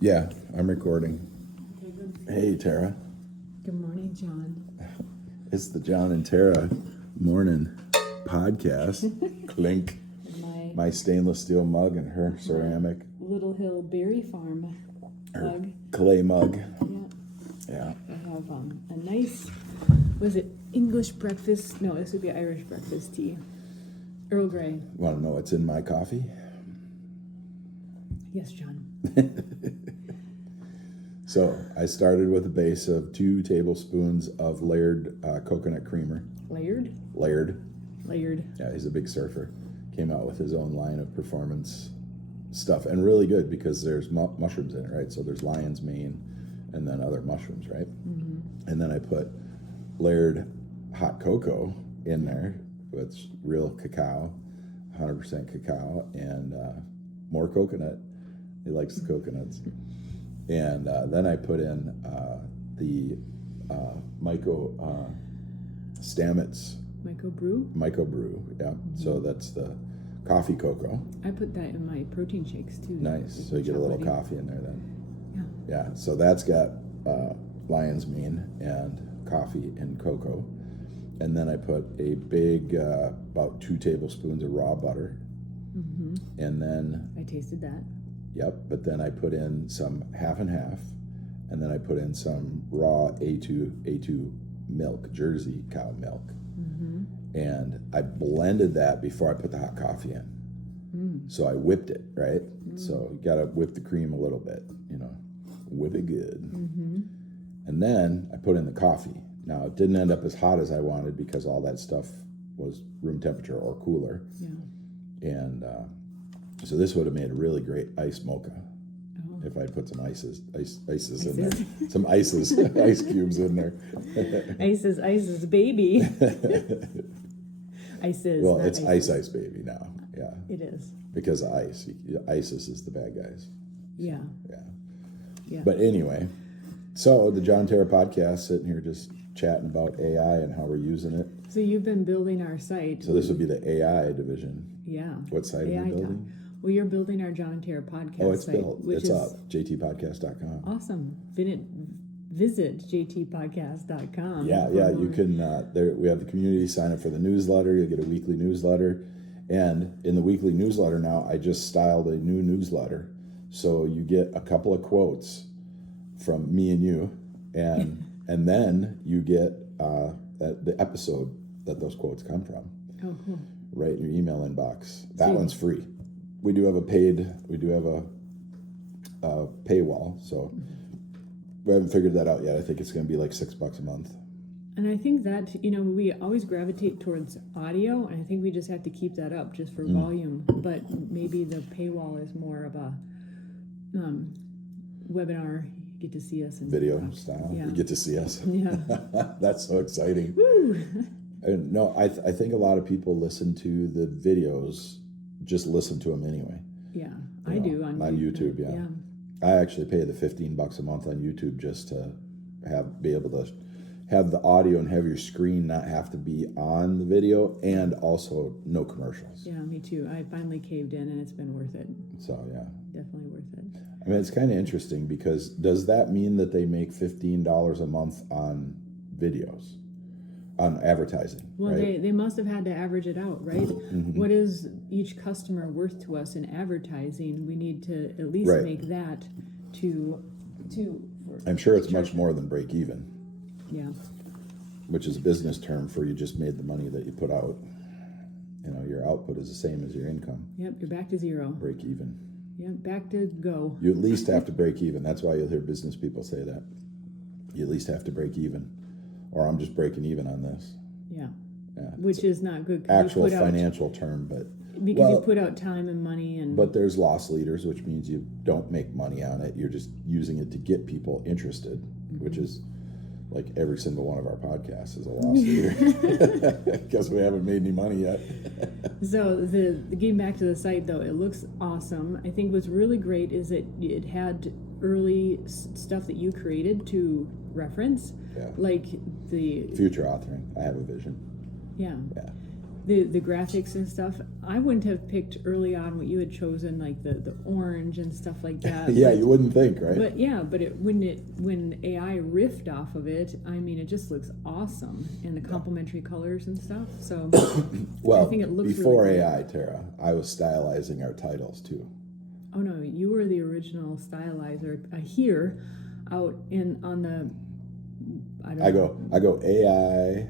Yeah, I'm recording. Okay, good. Hey, Tara. Good morning, John. It's the Jon and Tara morning podcast. Clink. My stainless steel mug and her ceramic. Little Hill Berry Farm mug. Clay mug. Yeah. Yeah. I have a nice, was it English breakfast? No, this would be Irish breakfast tea. Earl Grey. Want to know what's in my coffee? Yes, John. So I started with a base of 2 tablespoons of layered coconut creamer. Layered? Layered. Yeah, he's a big surfer. Came out with his own line of performance stuff, and really good because there's mushrooms in it, right? So there's lion's mane and then other mushrooms, right? Mm-hmm. And then I put layered hot cocoa in there with real cacao, 100% cacao, and more coconut. He likes the coconuts. And then I put in the Stamets Microbrew, yeah. Mm-hmm. So that's the coffee cocoa. I put that in my protein shakes too. Nice. So you get a little coffee in there then. Yeah. So that's got lion's mane and coffee and cocoa. And then I put a big, about 2 tablespoons of raw butter. Mm-hmm. And then I tasted that. Yep. But then I put in some half and half. And then I put in some raw A2 milk, Jersey cow milk. Mm-hmm. And I blended that before I put the hot coffee in. Mm. So I whipped it, right? Mm. So you got to whip the cream a little bit, whip it good. Mm-hmm. And then I put in the coffee. Now, it didn't end up as hot as I wanted because all that stuff was room temperature or cooler. Yeah. And so this would have made a really great ice mocha. If I'd put some ices in there. Some ice cubes in there. Ices, baby. Ices. Well, it's ice baby now. Yeah. It is. Because of ice. ISIS is the bad guys. Yeah. Yeah. But anyway, so the Jon and Tara podcast, sitting here just chatting about AI and how we're using it. So you've been building our site. So this would be the AI division. Yeah. What site are we building? Well, you're building our Jon and Tara podcast. Oh, it's site, built. It's up. JTpodcast.com. Awesome. Visit JTpodcast.com. Yeah. You can. We have the community sign up for the newsletter. You'll get a weekly newsletter, and in the weekly newsletter now, I just styled a new newsletter, so you get a couple of quotes from me and you, and and then you get the episode that those quotes come from. Oh, cool. Right in your email inbox. That one's free. We do have a paywall, so we haven't figured that out yet. I think it's going to be like $6 a month. And I think that, we always gravitate towards audio, and I think we just have to keep that up just for volume. But maybe the paywall is more of a webinar. You get to see us. And video style. Yeah. You get to see us. Yeah. That's so exciting. Woo! And no, I think a lot of people listen to the videos, just listen to them anyway. Yeah, I do on YouTube. Yeah. I actually pay the $15 a month on YouTube just to be able to have the audio and have your screen not have to be on the video, and also no commercials. Yeah, me too. I finally caved in, and it's been worth it. So yeah, definitely worth it. I mean, it's kind of interesting because does that mean that they make $15 a month on videos? On advertising. Well, right? they must have had to average it out, right? Mm-hmm. What is each customer worth to us in advertising? We need to at least make that to. I'm sure it's much more than break even. Yeah. Which is a business term for you just made the money that you put out. Your output is the same as your income. Yep, you're back to zero. Break even. Yep, back to go. You at least have to break even. That's why you'll hear business people say that. You at least have to break even. Or I'm just breaking even on this. Yeah. Which is not good. Actual financial term, but because you put out time and money But there's loss leaders, which means you don't make money on it. You're just using it to get people interested, which is like every single one of our podcasts is a loss leader because we haven't made any money yet. So the getting back to the site though, it looks awesome. I think what's really great is that it had early stuff that you created to reference. Yeah. Like the future authoring. I have a vision. Yeah. the graphics and stuff, I wouldn't have picked early on what you had chosen, like the orange and stuff like that. Yeah, you wouldn't think, right? But yeah, but when AI riffed off of it, I mean, it just looks awesome, and the complementary colors and stuff. So Well, I think it looks before really AI, Tara, I was stylizing our titles too. Oh no, you were the original stylizer here, out on the. I go AI.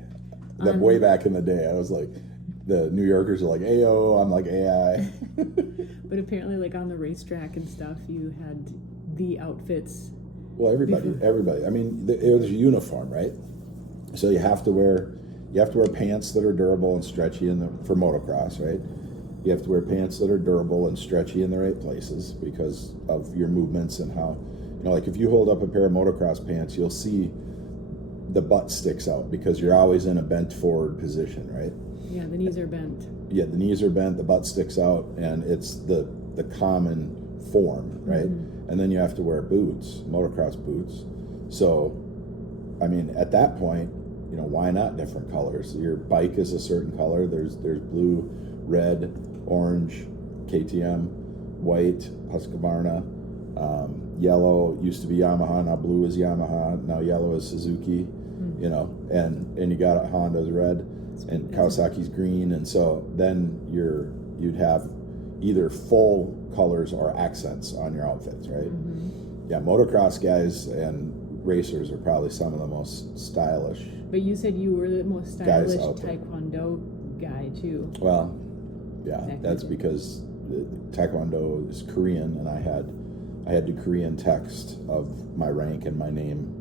That way back in the day, I was like, the New Yorkers are like AO, I'm like AI. But apparently, like on the racetrack and stuff, you had the outfits. Well, everybody. I mean, it was a uniform, right? So you have to wear pants that are durable and stretchy for motocross, right? You have to wear pants that are durable and stretchy in the right places because of your movements and how, like if you hold up a pair of motocross pants, you'll see the butt sticks out because you're always in a bent forward position, right? Yeah, the knees are bent. Yeah, the knees are bent, the butt sticks out, and it's the common form, right? Mm-hmm. And then you have to wear boots, motocross boots. So, I mean, at that point, why not different colors? Your bike is a certain color. There's blue, red, orange, KTM, white, Husqvarna, yellow used to be Yamaha, now blue is Yamaha, now yellow is Suzuki, and you got Honda's red and Kawasaki's green, and so then you'd have either full colors or accents on your outfits, right? Mm-hmm. Yeah, motocross guys and racers are probably some of the most stylish. But you said you were the most stylish Taekwondo guy too. Well, yeah, that's because Taekwondo is Korean, and I had the Korean text of my rank and my name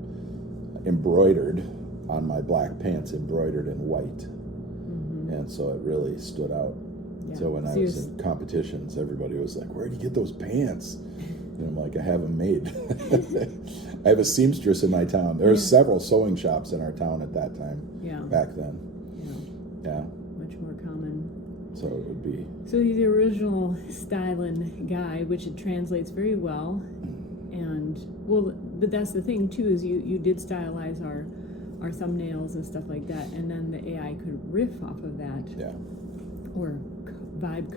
embroidered on my black pants, embroidered in white. Mm-hmm. And so it really stood out. Yeah. So when I was in competitions, everybody was like, where'd you get those pants? And I'm like, I have them made. I have a seamstress in my town. There were several sewing shops in our town at that time, back then. Yeah. Much more common. So it would be. So he's the original styling guy, which it translates very well. And, but that's the thing, too, is you did stylize our thumbnails and stuff like that, and then the AI could riff off of that. Yeah. Or vibe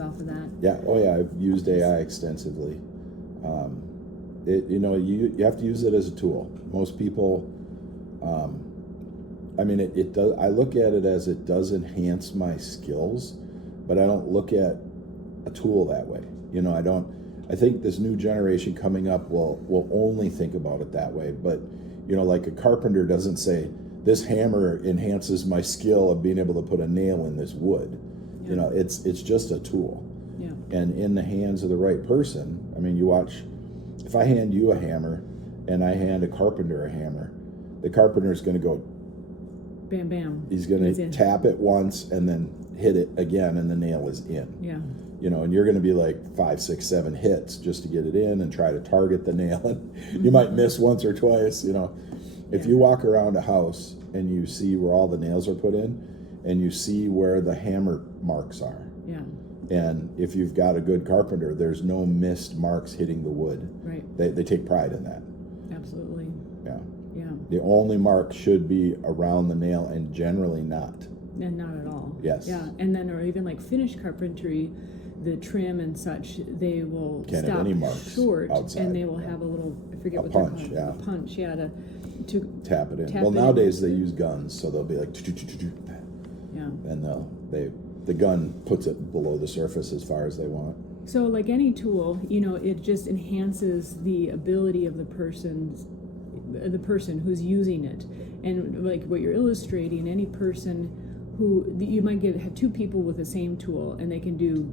off of that. Yeah. Oh, yeah. I've used AI extensively. You have to use it as a tool. Most people, it does. I look at it as it does enhance my skills, but I don't look at a tool that way. I think this new generation coming up will only think about it that way. But, like a carpenter doesn't say, this hammer enhances my skill of being able to put a nail in this wood. Yeah. It's just a tool. Yeah. And in the hands of the right person, you watch, if I hand you a hammer and I hand a carpenter a hammer, the carpenter is going to go bam, bam. He's going to tap it once and then hit it again, and the nail is in. Yeah. And you're going to be like 5, 6, 7 hits just to get it in and try to target the nail. And you might miss once or twice, If you walk around a house and you see where all the nails are put in, and you see where the hammer marks are. Yeah. And if you've got a good carpenter, there's no missed marks hitting the wood. Right. They take pride in that. Absolutely. Yeah. Yeah. The only mark should be around the nail, and generally not. And not at all. Yes. Yeah. And then, or even like finished carpentry, the trim and such, they will Can't stop have any marks short, outside. and they will have a little, I forget what punch, they're called. yeah. A punch, yeah, to tap it in. Well, nowadays they use guns, so they'll be like, yeah, and the gun puts it below the surface as far as they want. So like any tool, it just enhances the ability of the person who's using it. And like what you're illustrating, any person who you might have 2 people with the same tool, and they can do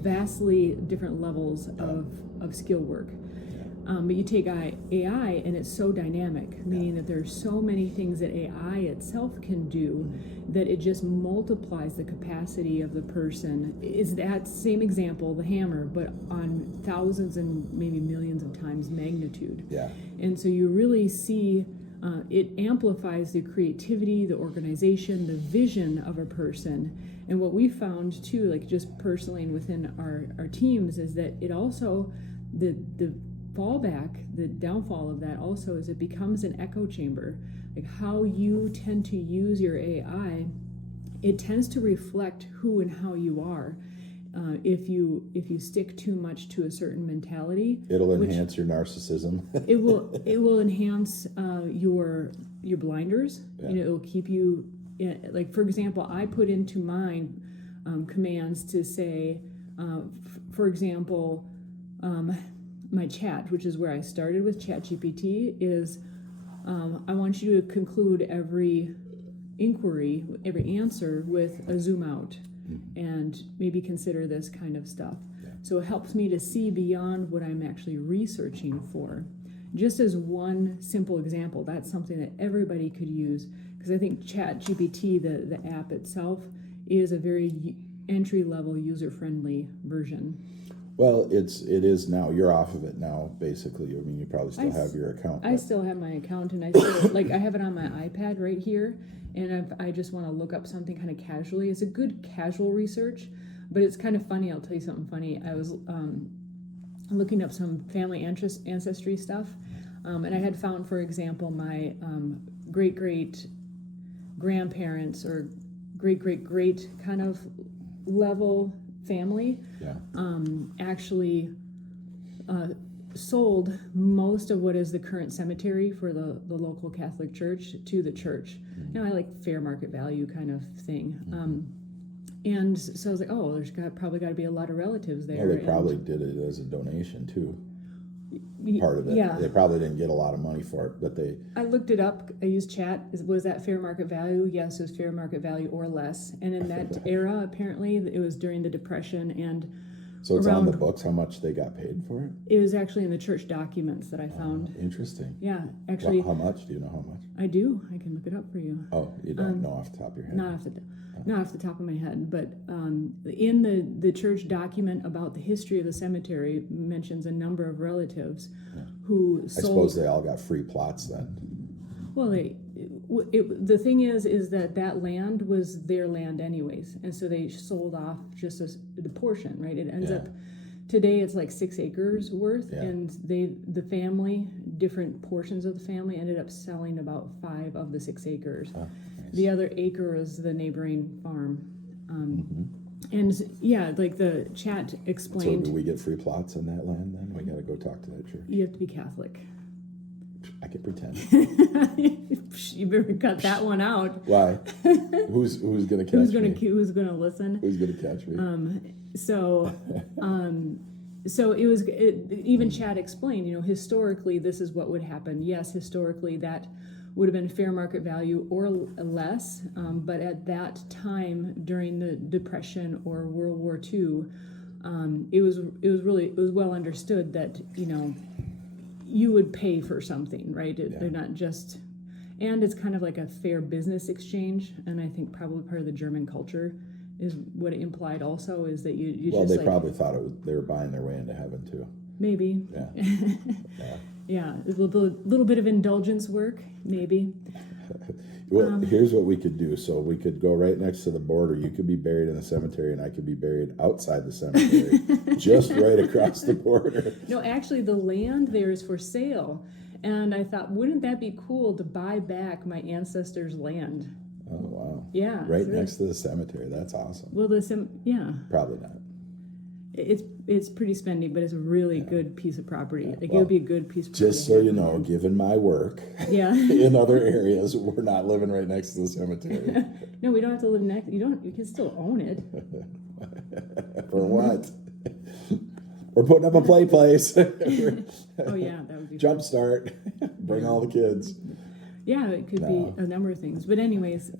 vastly different levels of skill work. But you take AI and it's so dynamic, meaning that there's so many things that AI itself can do that it just multiplies the capacity of the person. Is that same example, the hammer, but on thousands and maybe millions of times magnitude. Yeah. And so you really see it amplifies the creativity, the organization, the vision of a person. And what we found too, like just personally and within our teams, is that it also, the fallback, the downfall of that also is it becomes an echo chamber. Like how you tend to use your AI it tends to reflect who and how you are. If you stick too much to a certain mentality, it'll enhance your narcissism. it will enhance your blinders. Yeah. It will keep you, like, for example, I put into mine commands to say, for example, my chat, which is where I started with ChatGPT, is I want you to conclude every inquiry, every answer with a zoom out, and maybe consider this kind of stuff. Yeah. So it helps me to see beyond what I'm actually researching for. Just as one simple example, that's something that everybody could use, because I think ChatGPT, the app itself, is a very entry-level, user-friendly version. Well, it is now. You're off of it now, basically. I mean, you probably still have your account. I still have my account, and I still, like, I have it on my iPad right here, and if I just want to look up something kind of casually, it's a good casual research, but it's kind of funny. I'll tell you something funny. I was looking up some family ancestry stuff, and I had found, for example, my great-great-grandparents or great-great-great kind of level family actually sold most of what is the current cemetery for the local Catholic Church to the church. Now, I like fair market value kind of thing. And so I was like, oh, there's probably got to be a lot of relatives there. Well, they probably did it as a donation too. Part of it. Yeah. They probably didn't get a lot of money for it, but I looked it up. I used chat. Was that fair market value? Yes, it was fair market value or less. And in that era, apparently, it was during the Depression, and so it's on the books how much they got paid for it? It was actually in the church documents that I found. Interesting. Yeah, actually. Well, how much? Do you know how much? I do. I can look it up for you. Oh, you don't know off the top of your head? Not off the top of my head, but in the church document about the history of the cemetery mentions a number of relatives who sold. I suppose they all got free plots then. Well, the thing is that land was their land anyways, and so they sold off just the portion, right? It ends up today it's like 6 acres worth, and the family, different portions of the family, ended up selling about 5 of the 6 acres. Nice. The other acre is the neighboring farm. And yeah, like the chat explained. So do we get free plots on that land then? We got to go talk to that church. You have to be Catholic. I can pretend. You better cut that one out. Why? Who's gonna catch me? Who's gonna listen? Who's gonna catch me? So it was. Even Chad explained. Historically, this is what would happen. Yes, historically that would have been fair market value or less. But at that time, during the Depression or World War II, it was well understood that you would pay for something, right? They're not just, and it's kind of like a fair business exchange. And I think probably part of the German culture is what it implied also, is that you well, just they probably thought they were buying their way into heaven too. Maybe. Yeah. Yeah, a little bit of indulgence work, maybe. Well, here's what we could do. So we could go right next to the border. You could be buried in the cemetery, and I could be buried outside the cemetery, just right across the border. No, actually, the land there is for sale. And I thought, wouldn't that be cool to buy back my ancestors' land? Oh, wow. Yeah. Right next to the cemetery. That's awesome. Well, Probably not. It's pretty spendy, but it's a really good piece of property. Like, it would be a good piece of property. Just so you know, given my work in other areas, we're not living right next to the cemetery. No, we don't have to live next. You can still own it. For what? We're putting up a play place. Oh yeah, that would be jump start. Bring all the kids. Yeah, it could be a number of things. But anyways,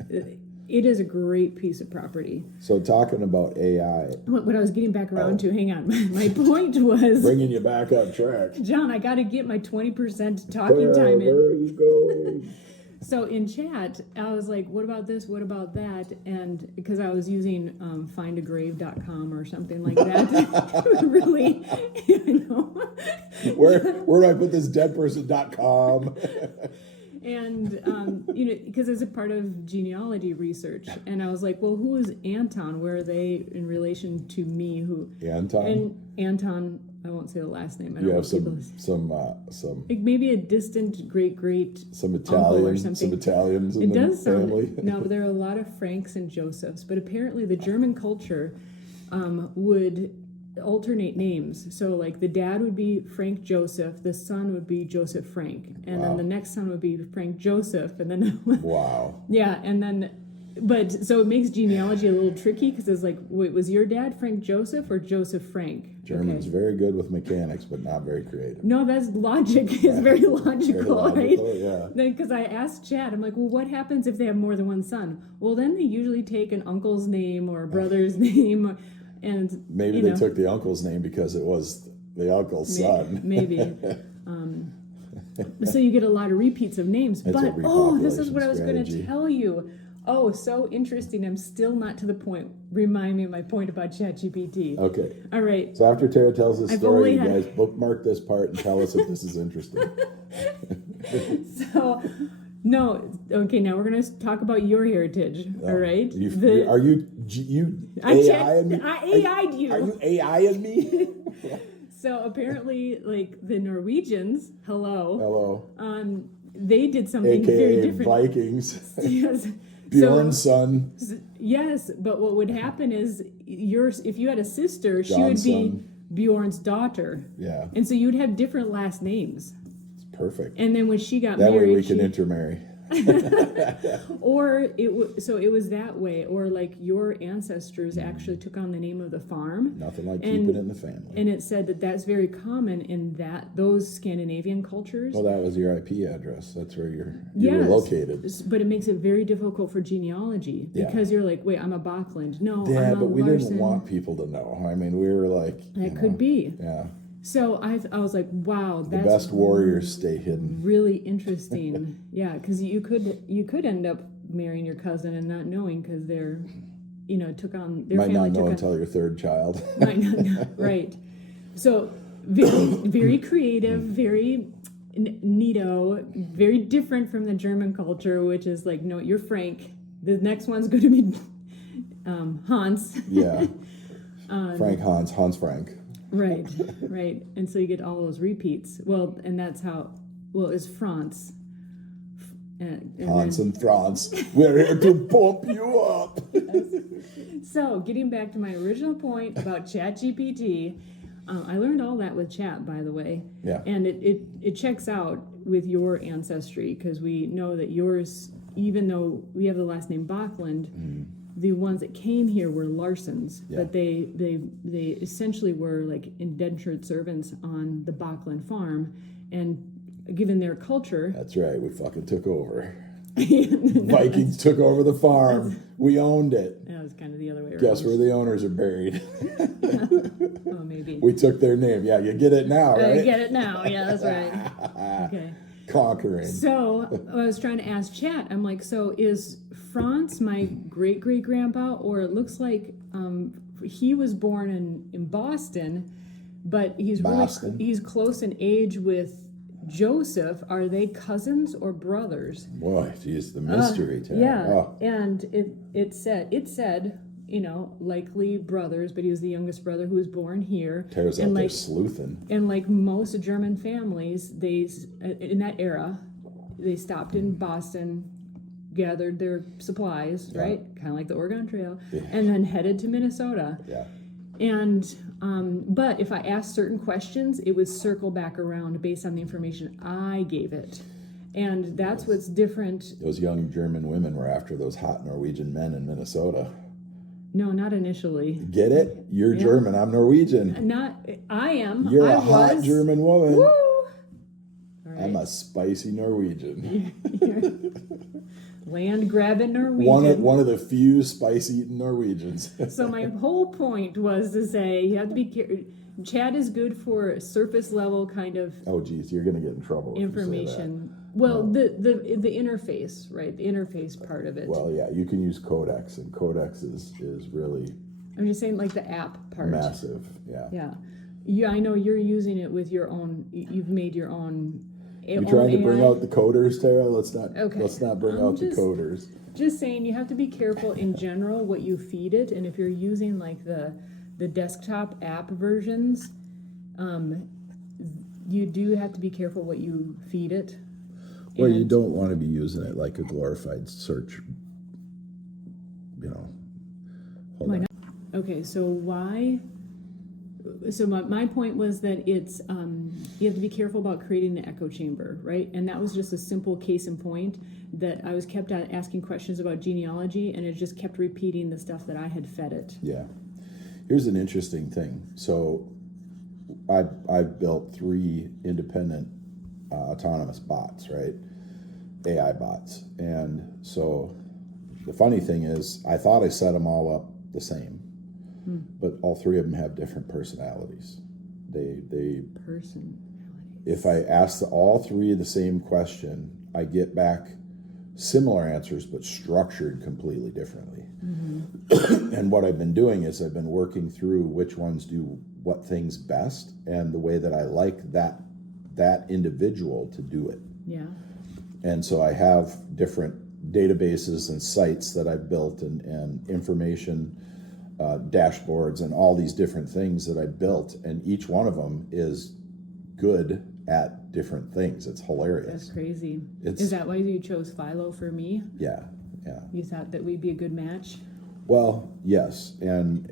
it is a great piece of property. So talking about AI. What I was getting back around to, hang on. My point was... Bringing you back on track. John, I got to get my 20% talking time in. Where are you going? So in chat, I was like, what about this? What about that? And because I was using findagrave.com or something like that. Really, Where do I put this deadperson.com? And, because it's a part of genealogy research. And I was like, well, who is Anton? Where are they in relation to me? Anton? And Anton I won't say the last name. I You don't have want people some like maybe a distant great some uncle or Italian, something. some Italians in It the does sound family. no, but there are a lot of Franks and Josephs. But apparently, the German culture would alternate names. So, like the dad would be Frank Joseph, the son would be Joseph Frank, and then the next son would be Frank Joseph, and then Wow. yeah, and then. But so it makes genealogy a little tricky because it's like, wait, was your dad Frank Joseph or Joseph Frank? German's Okay. very good with mechanics, but not very creative. No, that's logic. It's very logical, right? Yeah. Then, because I asked Chad, I'm like, well, what happens if they have more than one son? Well, then they usually take an uncle's name or a brother's name, and Maybe they took the uncle's name because it was the uncle's son. Maybe. So you get a lot of repeats of names. It's a but this is what I was going strategy. to tell you. Oh, so interesting. I'm still not to the point. Remind me of my point about ChatGPT. Okay. All right. So after Tara tells this I've story, only you had- guys bookmark this part and tell us if this is interesting. So, no. Okay, now we're going to talk about your heritage. All right. Are you AI-ing me? I AI'd you. Are you AI-ing me? So apparently, like the Norwegians, hello, Hello. they did something very AKA different. Vikings. Yes. Bjorn's son. Yes, but what would happen is if you had a sister, she would John's be son. Bjorn's daughter. Yeah. And so you'd have different last names. It's perfect. And then when she got That married, way we can intermarry. or it was that way, or like your ancestors actually took on the name of the farm. Nothing like keeping it in the family. And it said that that's very common in those Scandinavian cultures. Well, that was your IP address. That's where you were located. But it makes it very difficult for genealogy because you're like, wait, I'm a Bachland. No, I'm a But we Larson. didn't want people to know. I mean, we were like, That could be. Yeah. So I was like, wow, The that's best warriors stay hidden. really interesting. Yeah, because you could end up marrying your cousin and not knowing because they're, took on their Might family not know took until your third child. might not know, right. So very creative, very neato, very different from the German culture, which is like, no, you're Frank. The next one's going to be Hans. Yeah. Hans Frank. Right. And so you get all those repeats. Well, and that's how, it's France. Hans and Franz, we're here to pump you up. So, getting back to my original point about ChatGPT, I learned all that with Chat, by the way. Yeah. And it checks out with your ancestry because we know that yours, even though we have the last name Bachland, the ones that came here were Larsons, but they essentially were like indentured servants on the Bachland farm, and given their culture, That's right, we fucking took over. Vikings took over the farm. We owned it. that was kind of the other way around. Guess where the owners are buried? Oh, maybe. We took their name. Yeah, you get it now, I right? get it now. Yeah, that's right. Okay. Conquering. So I was trying to ask Chat. I'm like, so is Franz my great grandpa, or it looks like he was born in Boston, but he's Boston. he's close in age with Joseph. Are they cousins or brothers? Boy, geez, the mystery, Tara. Yeah, Oh, and it said likely brothers, but he was the youngest brother who was born here. Tara's and out there like sleuthing. and like most German families, in that era, they stopped in Boston, gathered their supplies, right? Kind of like the Oregon Trail, and then headed to Minnesota. Yeah. And but if I asked certain questions, it would circle back around based on the information I gave it. And that's what's different. Those young German women were after those hot Norwegian men in Minnesota. No, not initially. Get it? You're German. I'm Norwegian. I am. You're I a hot was. German woman. Woo! All right. I'm a spicy Norwegian. Land grabbing Norwegian. One of the few spice eating Norwegians. So my whole point was to say you have to be careful. Chat is good for surface level kind of Oh, geez, you're gonna get in trouble. if you say that. information. Well, the interface, right? The interface part of it. Well, yeah, you can use Codex, and Codex is really I'm just saying, like the app part. massive. Yeah. Yeah. I know you're using it with your own. You've made your own. You trying to bring AI. out the coders, Tara? Let's not bring I'm out the just- coders. Just saying, you have to be careful in general what you feed it, and if you're using like the desktop app versions, You do have to be careful what you feed it. Well, you don't want to be using it like a glorified search, Hold Why on. not? Okay, so why? So my point was that it's you have to be careful about creating the echo chamber, right? And that was just a simple case in point that I was kept asking questions about genealogy, and it just kept repeating the stuff that I had fed it. Yeah. Here's an interesting thing. So I've built 3 independent autonomous bots, right? AI bots. And so the funny thing is, I thought I set them all up the same, but all 3 of them have different personalities. They Personality. If I ask all 3 the same question, I get back similar answers, but structured completely differently. And what I've been doing is I've been working through which ones do what things best and the way that I like that individual to do it. Yeah. And so I have different databases and sites that I've built and information dashboards and all these different things that I built, and each one of them is good at different things. It's hilarious. That's crazy. Is that why you chose Philo for me? Yeah. You thought that we'd be a good match? Well, yes, and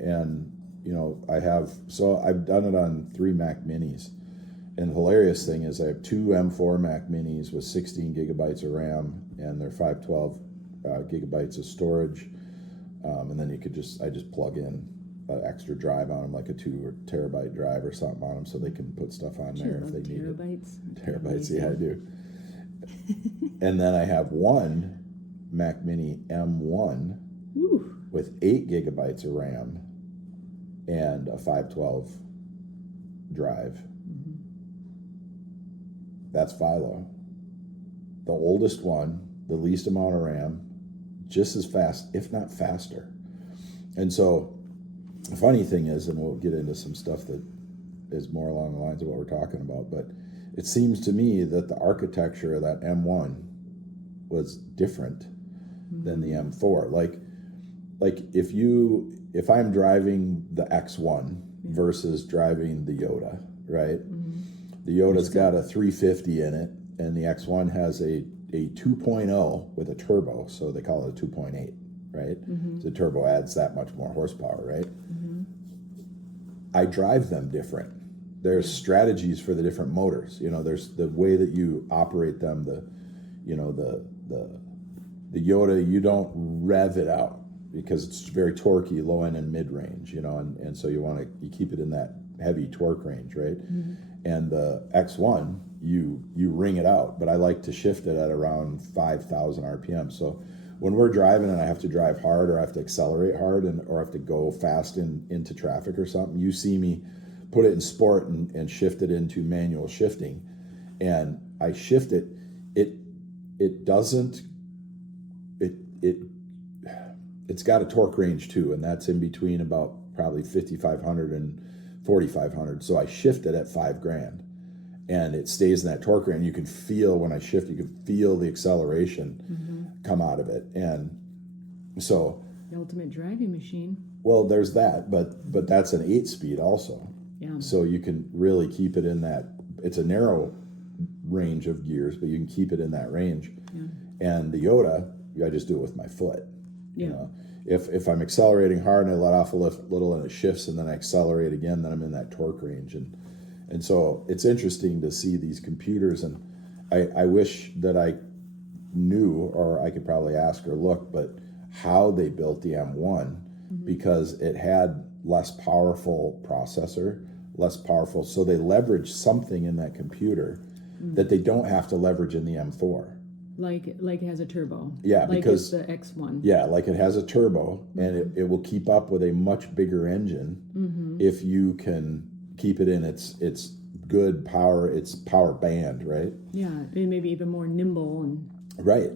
I've done it on 3 Mac Minis, and the hilarious thing is I have 2 M4 Mac Minis with 16 gigabytes of RAM, and they're 512 gigabytes of storage, and then I just plug in an extra drive on them, like a 2 terabyte drive or something on them, so they can put stuff on there if they need it. Terabytes, yeah, I do. And then I have 1 Mac Mini M1 with 8 gigabytes of RAM and a 512 drive. That's Philo. The oldest one, the least amount of RAM, just as fast, if not faster. And so the funny thing is, and we'll get into some stuff that is more along the lines of what we're talking about, but it seems to me that the architecture of that M1 was different than the M4. Like if I'm driving the X1 versus driving the Yoda, right? The Yoda's got a 350 in it, and the X1 has a 2.0 with a turbo, so they call it a 2.8, right? The turbo adds that much more horsepower, right? I drive them different. There's strategies for the different motors. There's the way that you operate them. The Yoda, you don't rev it out because it's very torquey, low end and mid range. And so you keep it in that heavy torque range, right? And the X1, you ring it out, but I like to shift it at around 5,000 RPM. So when we're driving and I have to drive hard or I have to accelerate hard or I have to go fast into traffic or something, you see me put it in sport and shift it into manual shifting. And I shift it, it's got a torque range too, and that's in between about probably 5,500 and 4,500. So I shift it at $5,000 and it stays in that torque range. You can feel when I shift, you can feel the acceleration come out of it. And so the ultimate driving machine. Well, there's that, but that's an 8-speed also. Yeah. So you can really keep it in that. It's a narrow range of gears, but you can keep it in that range. Yeah. And the Yoda, I just do it with my foot. Yeah. If I'm accelerating hard and I let off a little and it shifts and then I accelerate again, then I'm in that torque range. And so it's interesting to see these computers, and I wish that I knew, or I could probably ask or look, but how they built the M1, because it had less powerful processor, so they leveraged something in that computer that they don't have to leverage in the M4. Like it has a turbo. Yeah, like because it's the X1. Yeah, like it has a turbo, and it will keep up with a much bigger engine if you can keep it in its good power, its power band, right? Yeah, and maybe even more nimble and. Right.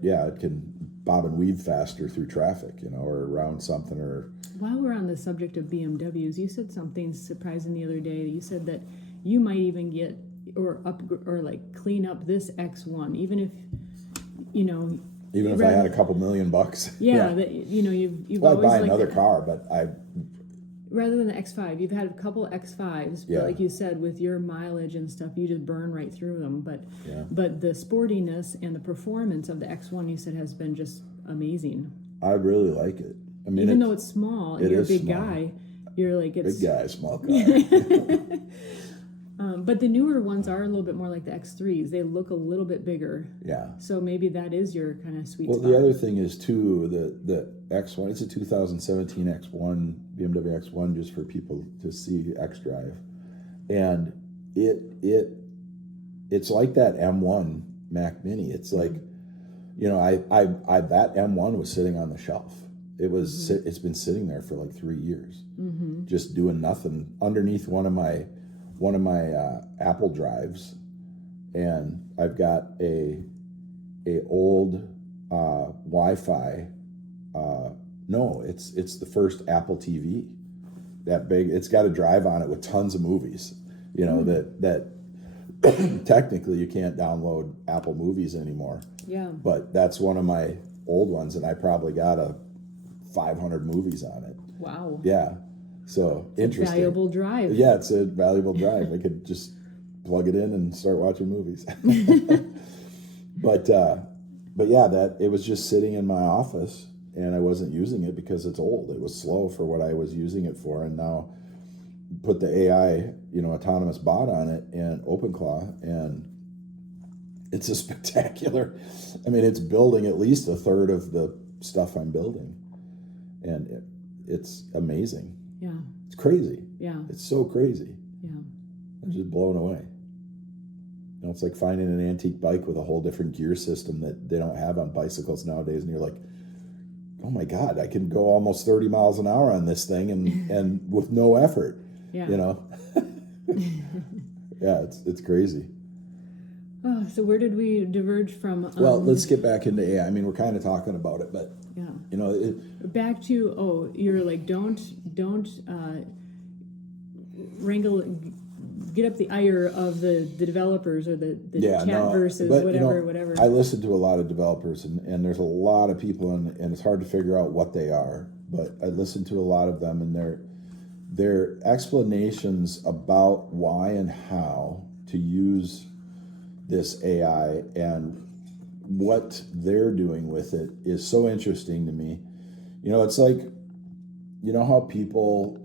Yeah, it can bob and weave faster through traffic, or around something. Or while we're on the subject of BMWs, you said something surprising the other day. You said that you might even get clean up this X1, even if I had a couple $1 million. Yeah. That you've I'd always buy another car, but rather than the X5, you've had a couple X5s, Yeah. but like you said, with your mileage and stuff, you just burn right through them. But Yeah. but the sportiness and the performance of the X1, you said, has been just amazing. I really like it. I mean, Even though it's small and it you're a is big small. guy, you're like, it's big guy, small car. but the newer ones are a little bit more like the X3s. They look a little bit bigger. Yeah. So maybe that is your kind of sweet Well, spot. the other thing is too, the X1. It's a 2017 X1, BMW X1, just for people to see X-Drive, and it's like that M1 Mac Mini. It's like, you know, I that M1 was sitting on the shelf. It was it's been sitting there for like 3 years, just doing nothing underneath one of my Apple drives, and I've got a old Wi-Fi. No, it's the first Apple TV, that big. It's got a drive on it with tons of movies. You know that technically you can't download Apple movies anymore. Yeah. But that's one of my old ones, and I probably got 500 movies on it. Wow. Yeah. So interesting. Valuable drive. Yeah, it's a valuable drive. I could just plug it in and start watching movies. But yeah, that it was just sitting in my office, and I wasn't using it because it's old. It was slow for what I was using it for, and now put the AI, autonomous bot on it and OpenClaw, and it's a spectacular. I mean, it's building at least a third of the stuff I'm building, and it's amazing. Yeah. It's crazy. Yeah. It's so crazy. Yeah. I'm just blown away. It's like finding an antique bike with a whole different gear system that they don't have on bicycles nowadays, and you're like, oh my God, I can go almost 30 miles an hour on this thing and with no effort. Yeah. Yeah, it's crazy. Oh, so where did we diverge from? Well, let's get back into AI. I mean, we're kind of talking about it, but yeah. Back to you're like, don't wrangle, get up the ire of the developers or the chat versus whatever. I listen to a lot of developers, and there's a lot of people, and it's hard to figure out what they are. But I listen to a lot of them, and their explanations about why and how to use this AI and what they're doing with it is so interesting to me. It's like, how people,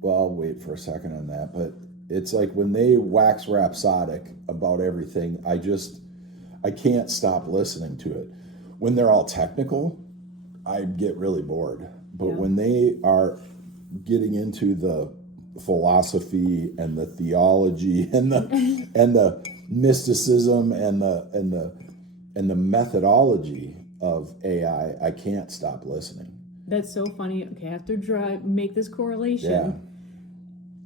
well, I'll wait for a second on that, but it's like when they wax rhapsodic about everything, I can't stop listening to it. When they're all technical, I get really bored. But when they are getting into the philosophy and the theology and the mysticism and the methodology of AI, I can't stop listening. That's so funny. Okay, I have to make this correlation. Yeah.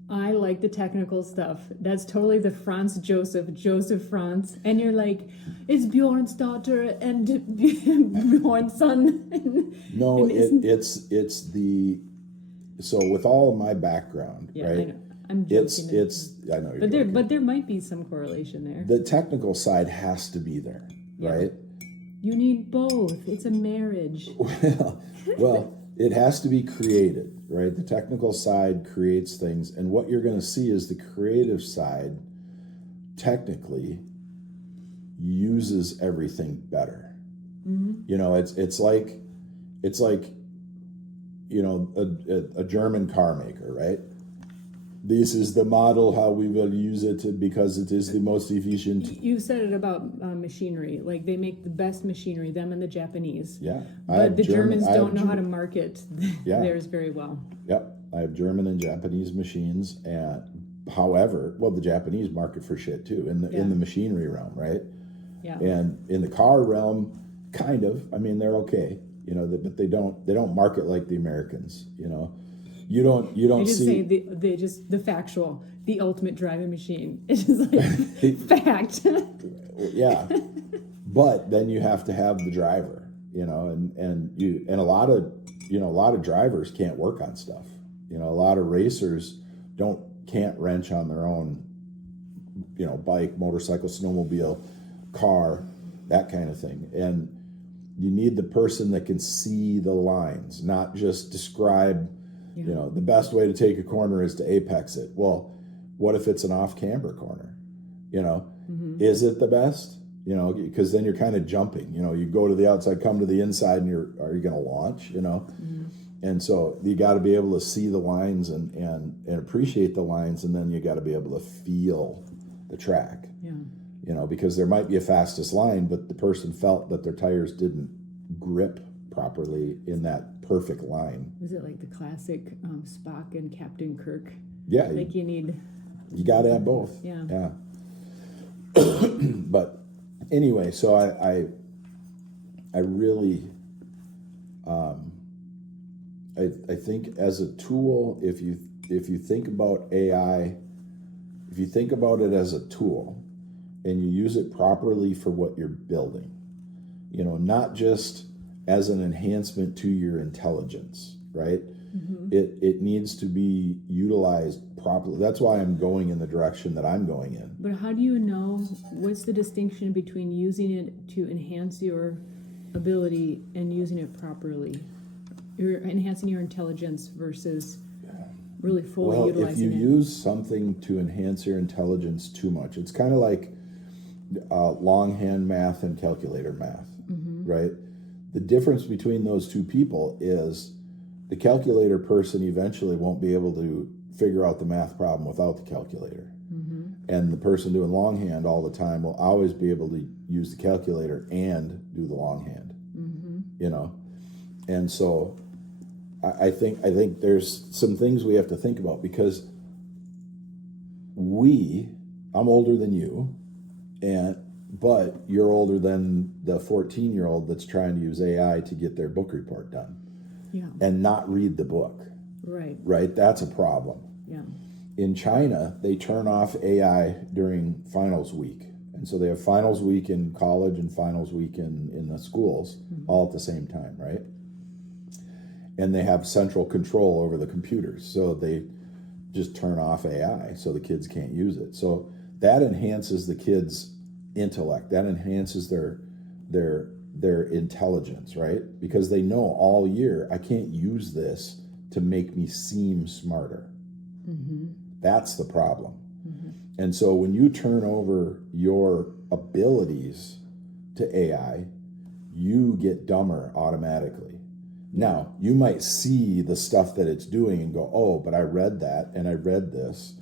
I like the technical stuff. That's totally the Joseph Franz. And you're like, it's Bjorn's daughter and Bjorn's son. No, it's the, so with all of my background, yeah, right? I know. I'm joking. I know you're joking. But there might be some correlation there. The technical side has to be there, right? You need both. It's a marriage. Well, it has to be created, right? The technical side creates things, and what you're going to see is the creative side technically uses everything better. Mm-hmm. It's like a German car maker, right? This is the model how we will use it because it is the most efficient. You said it about machinery. Like, they make the best machinery, them and the Japanese. Yeah. But the Germans don't know how to market theirs very well. Yep. I have German and Japanese machines, and however, the Japanese market for shit too in the machinery realm, right? Yeah. And in the car realm, kind of. I mean, they're okay, but they don't market like the Americans, You don't they just see. The factual, the ultimate driving machine. It's just like fact. Yeah, but then you have to have the driver, and a lot of drivers can't work on stuff. A lot of racers can't wrench on their own, bike, motorcycle, snowmobile, car, that kind of thing, and you need the person that can see the lines, not just describe Yeah. You know, the best way to take a corner is to apex it. Well, what if it's an off-camber corner? You know, is it the best? You know, because then you're kind of jumping. You know, you go to the outside, come to the inside, and are you going to launch? You know, and so you got to be able to see the lines and appreciate the lines, and then you got to be able to feel the track. Yeah. You know, because there might be a fastest line, but the person felt that their tires didn't grip properly in that perfect line. Is it like the classic Spock and Captain Kirk? Yeah, Like you got to have both. Yeah. But anyway, so I really, I think as a tool, if you think about AI, if you think about it as a tool, and you use it properly for what you're building, you know, not just as an enhancement to your intelligence, right? It needs to be utilized properly. That's why I'm going in the direction that I'm going in. But how do you know, what's the distinction between using it to enhance your ability and using it properly? You're enhancing your intelligence versus really fully utilizing it. If you use something to enhance your intelligence too much, it's kind of like longhand math and calculator math, right? The difference between those two people is the calculator person eventually won't be able to figure out the math problem without the calculator. And the person doing longhand all the time will always be able to use the calculator and do the longhand, you know? And so I think there's some things we have to think about, because I'm older than you, but you're older than the 14-year-old that's trying to use AI to get their book report done. Yeah. And not read the book. Right? That's a problem. Yeah. In China, they turn off AI during finals week. And so they have finals week in college and finals week in the schools all at the same time, right? And they have central control over the computers. So they just turn off AI so the kids can't use it. So that enhances the kids' intellect. That enhances their intelligence, right? Because they know all year, I can't use this to make me seem smarter. That's the problem. And so when you turn over your abilities to AI, you get dumber automatically. Now, you might see the stuff that it's doing and go, oh, but I read that and I read this.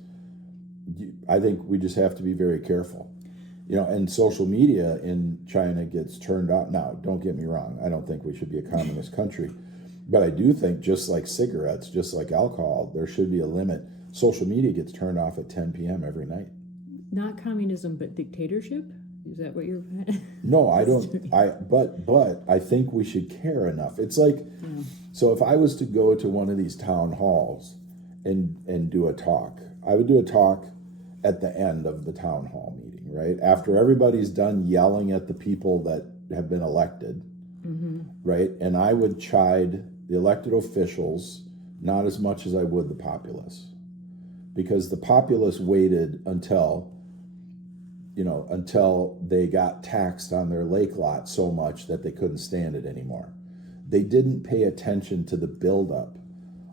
I think we just have to be very careful. You know, and social media in China gets turned off. Now, don't get me wrong. I don't think we should be a communist country. But I do think, just like cigarettes, just like alcohol, there should be a limit. Social media gets turned off at 10 p.m. every night. Not communism, but dictatorship? Is that what you're... No, I don't. But I think we should care enough. It's like, so if I was to go to one of these town halls and do a talk, I would do a talk at the end of the town hall meeting, right? After everybody's done yelling at the people that have been elected, right? And I would chide the elected officials not as much as I would the populace, because the populace waited until they got taxed on their lake lot so much that they couldn't stand it anymore. They didn't pay attention to the buildup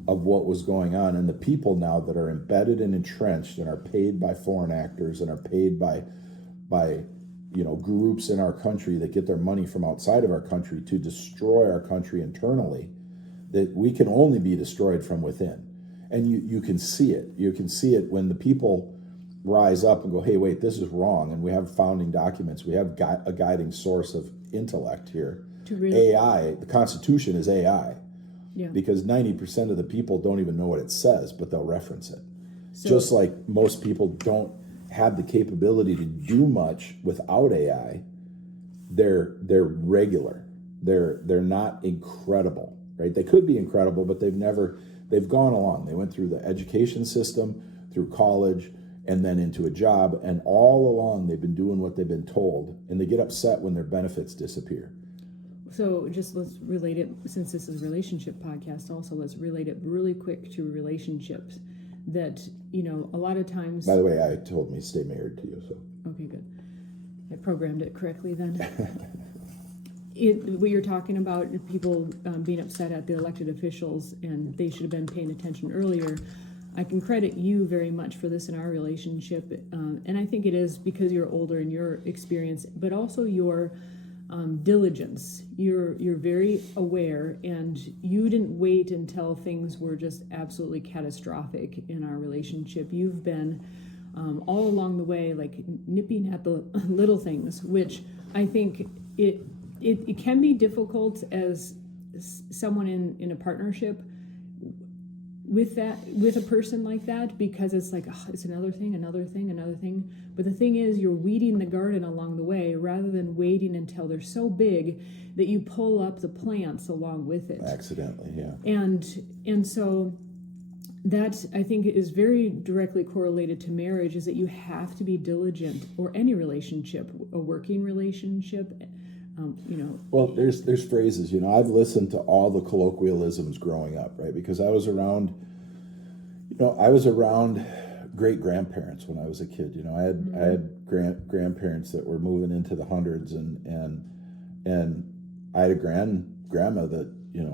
of what was going on, and the people now that are embedded and entrenched and are paid by foreign actors and are paid by groups in our country that get their money from outside of our country to destroy our country internally, that we can only be destroyed from within. And you can see it. You can see it when the people rise up and go, hey, wait, this is wrong. And we have founding documents. We have a guiding source of intellect here. AI, the Constitution is AI. Yeah. Because 90% of the people don't even know what it says, but they'll reference it. So, just like most people don't have the capability to do much without AI, they're regular. They're not incredible, right? They could be incredible, but they've gone along. They went through the education system, through college, and then into a job, and all along they've been doing what they've been told, and they get upset when their benefits disappear. So just let's relate it, since this is a relationship podcast also, let's relate it really quick to relationships. That, a lot of times... By the way, I told me to stay married to you, so... Okay, good. I programmed it correctly then. what you're talking about, people being upset at the elected officials and they should have been paying attention earlier. I can credit you very much for this in our relationship, and I think it is because you're older and your experience, but also your diligence. You're very aware, and you didn't wait until things were just absolutely catastrophic in our relationship. You've been all along the way, like nipping at the little things, which I think it can be difficult as someone in a partnership with a person like that, because it's like, oh, it's another thing. But the thing is, you're weeding the garden along the way rather than waiting until they're so big that you pull up the plants along with it. Accidentally, yeah. And so that, I think, is very directly correlated to marriage, is that you have to be diligent, or any relationship, a working relationship. Well, there's phrases, I've listened to all the colloquialisms growing up, right? Because I was around great grandparents when I was a kid. I had grandparents that were moving into the hundreds, and I had a grandma that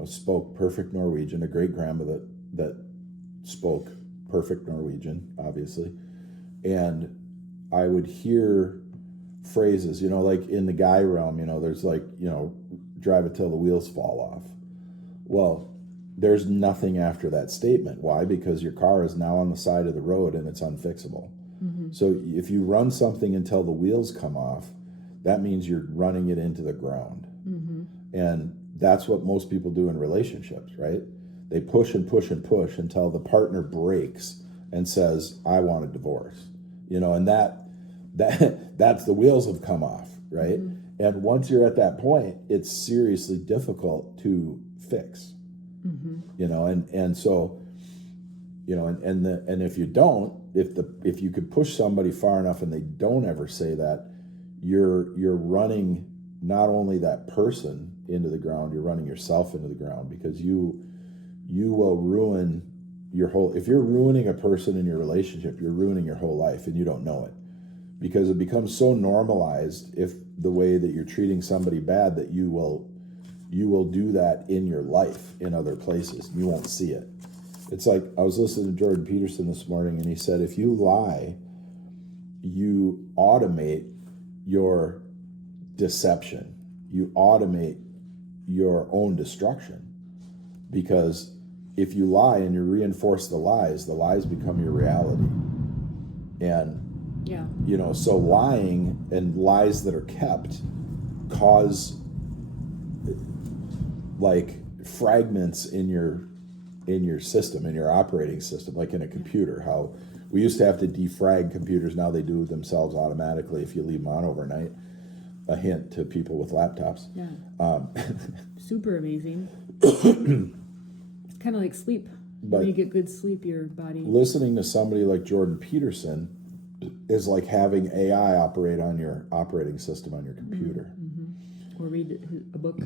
spoke perfect Norwegian, a great grandma that spoke perfect Norwegian, obviously, and I would hear phrases, like in the guy realm, there's like, drive it till the wheels fall off. Well, there's nothing after that statement. Why? Because your car is now on the side of the road and it's unfixable. Mm-hmm. So if you run something until the wheels come off, that means you're running it into the ground. Mm-hmm. And that's what most people do in relationships, right? They push and push and push until the partner breaks and says, I want a divorce, and that's the wheels have come off, right? Mm-hmm. And once you're at that point, it's seriously difficult to fix, and so, and if you don't, if you could push somebody far enough and they don't ever say that, you're running not only that person into the ground, you're running yourself into the ground, because you will ruin your whole, if you're ruining a person in your relationship, you're ruining your whole life and you don't know it. Because it becomes so normalized, if the way that you're treating somebody bad, that you will do that in your life in other places. You won't see it. It's like, I was listening to Jordan Peterson this morning, and he said, if you lie, you automate your deception. You automate your own destruction. Because if you lie and you reinforce the lies become your reality. And yeah. So lying and lies that are kept cause like fragments in your system, in your operating system, like in a computer. How we used to have to defrag computers, now they do it themselves automatically if you leave them on overnight. A hint to people with laptops. Yeah. Super amazing. It's kind of like sleep. But when you get good sleep, your body. Listening to somebody like Jordan Peterson is like having AI operate on your operating system on your computer. Mm-hmm. Or read a book.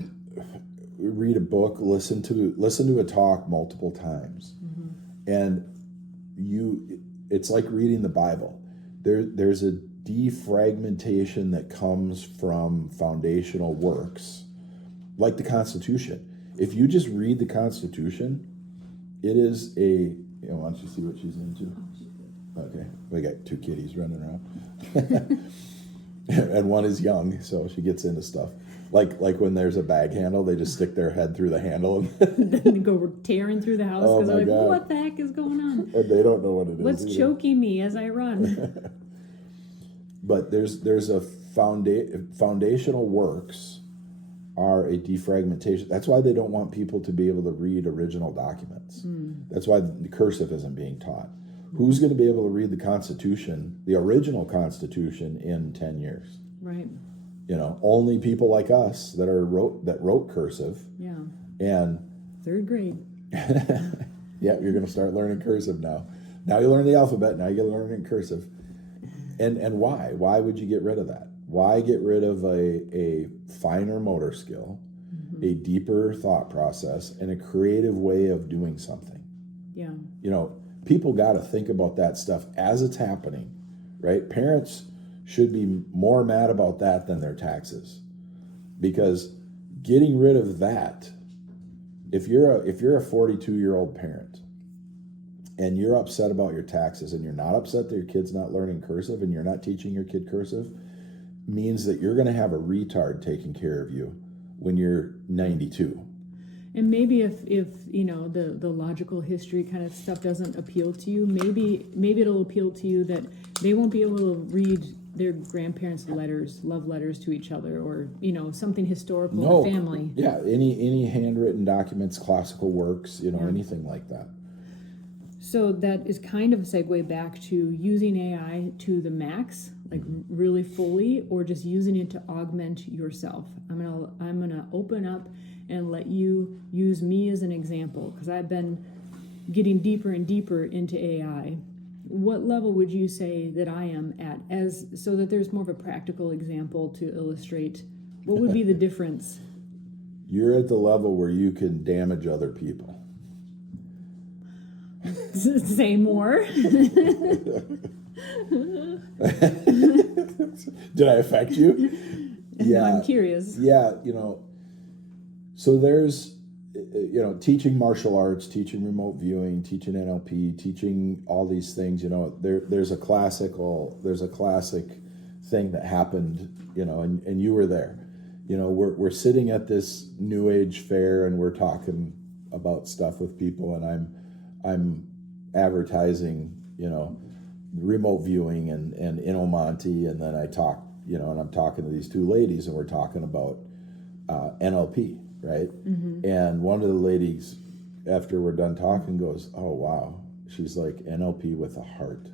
Read a book, listen to a talk multiple times. Mm-hmm. And it's like reading the Bible. There's a defragmentation that comes from foundational works, like the Constitution. If you just read the Constitution, it is why don't you see what she's into? Okay, we got two kitties running around. And one is young, so she gets into stuff. Like when there's a bag handle, they just stick their head through the handle and then go tearing through the house because they're like, God. what the heck is going on? And they don't know what it is. What's choking me as I run? But there's a foundational works are a defragmentation. That's why they don't want people to be able to read original documents. That's why the cursive isn't being taught. Who's going to be able to read the Constitution, the original Constitution, in 10 years? Right. Only people like us that wrote cursive. Yeah. And 3rd grade. Yeah, you're going to start learning cursive now. Now you learn the alphabet. Now you're learning cursive. And why? Why would you get rid of that? Why get rid of a finer motor skill, a deeper thought process, and a creative way of doing something? Yeah. People got to think about that stuff as it's happening, right? Parents should be more mad about that than their taxes, because getting rid of that. If you're a 42-year-old parent and you're upset about your taxes and you're not upset that your kid's not learning cursive and you're not teaching your kid cursive, means that you're going to have a retard taking care of you when you're 92. And maybe if the logical history kind of stuff doesn't appeal to you, maybe it'll appeal to you that they won't be able to read their grandparents' love letters to each other, or something historical in the family. Yeah, any handwritten documents, classical works, anything like that. So that is kind of a segue back to using AI to the max, like really fully, or just using it to augment yourself. I'm gonna open up and let you use me as an example, because I've been getting deeper and deeper into AI. What level would you say that I am at, so that there's more of a practical example to illustrate what would be the difference? You're at the level where you can damage other people. Say more. Did I affect you? Yeah. I'm curious. Yeah, so there's, teaching martial arts, teaching remote viewing, teaching NLP, teaching all these things, there's a classic thing that happened, and you were there. We're sitting at this new age fair and we're talking about stuff with people, and I'm advertising, remote viewing and Inomonte, and then I talk, and I'm talking to these two ladies and we're talking about NLP, right? Mm-hmm. And one of the ladies, after we're done talking, goes, "Oh wow," she's like, "NLP with a heart."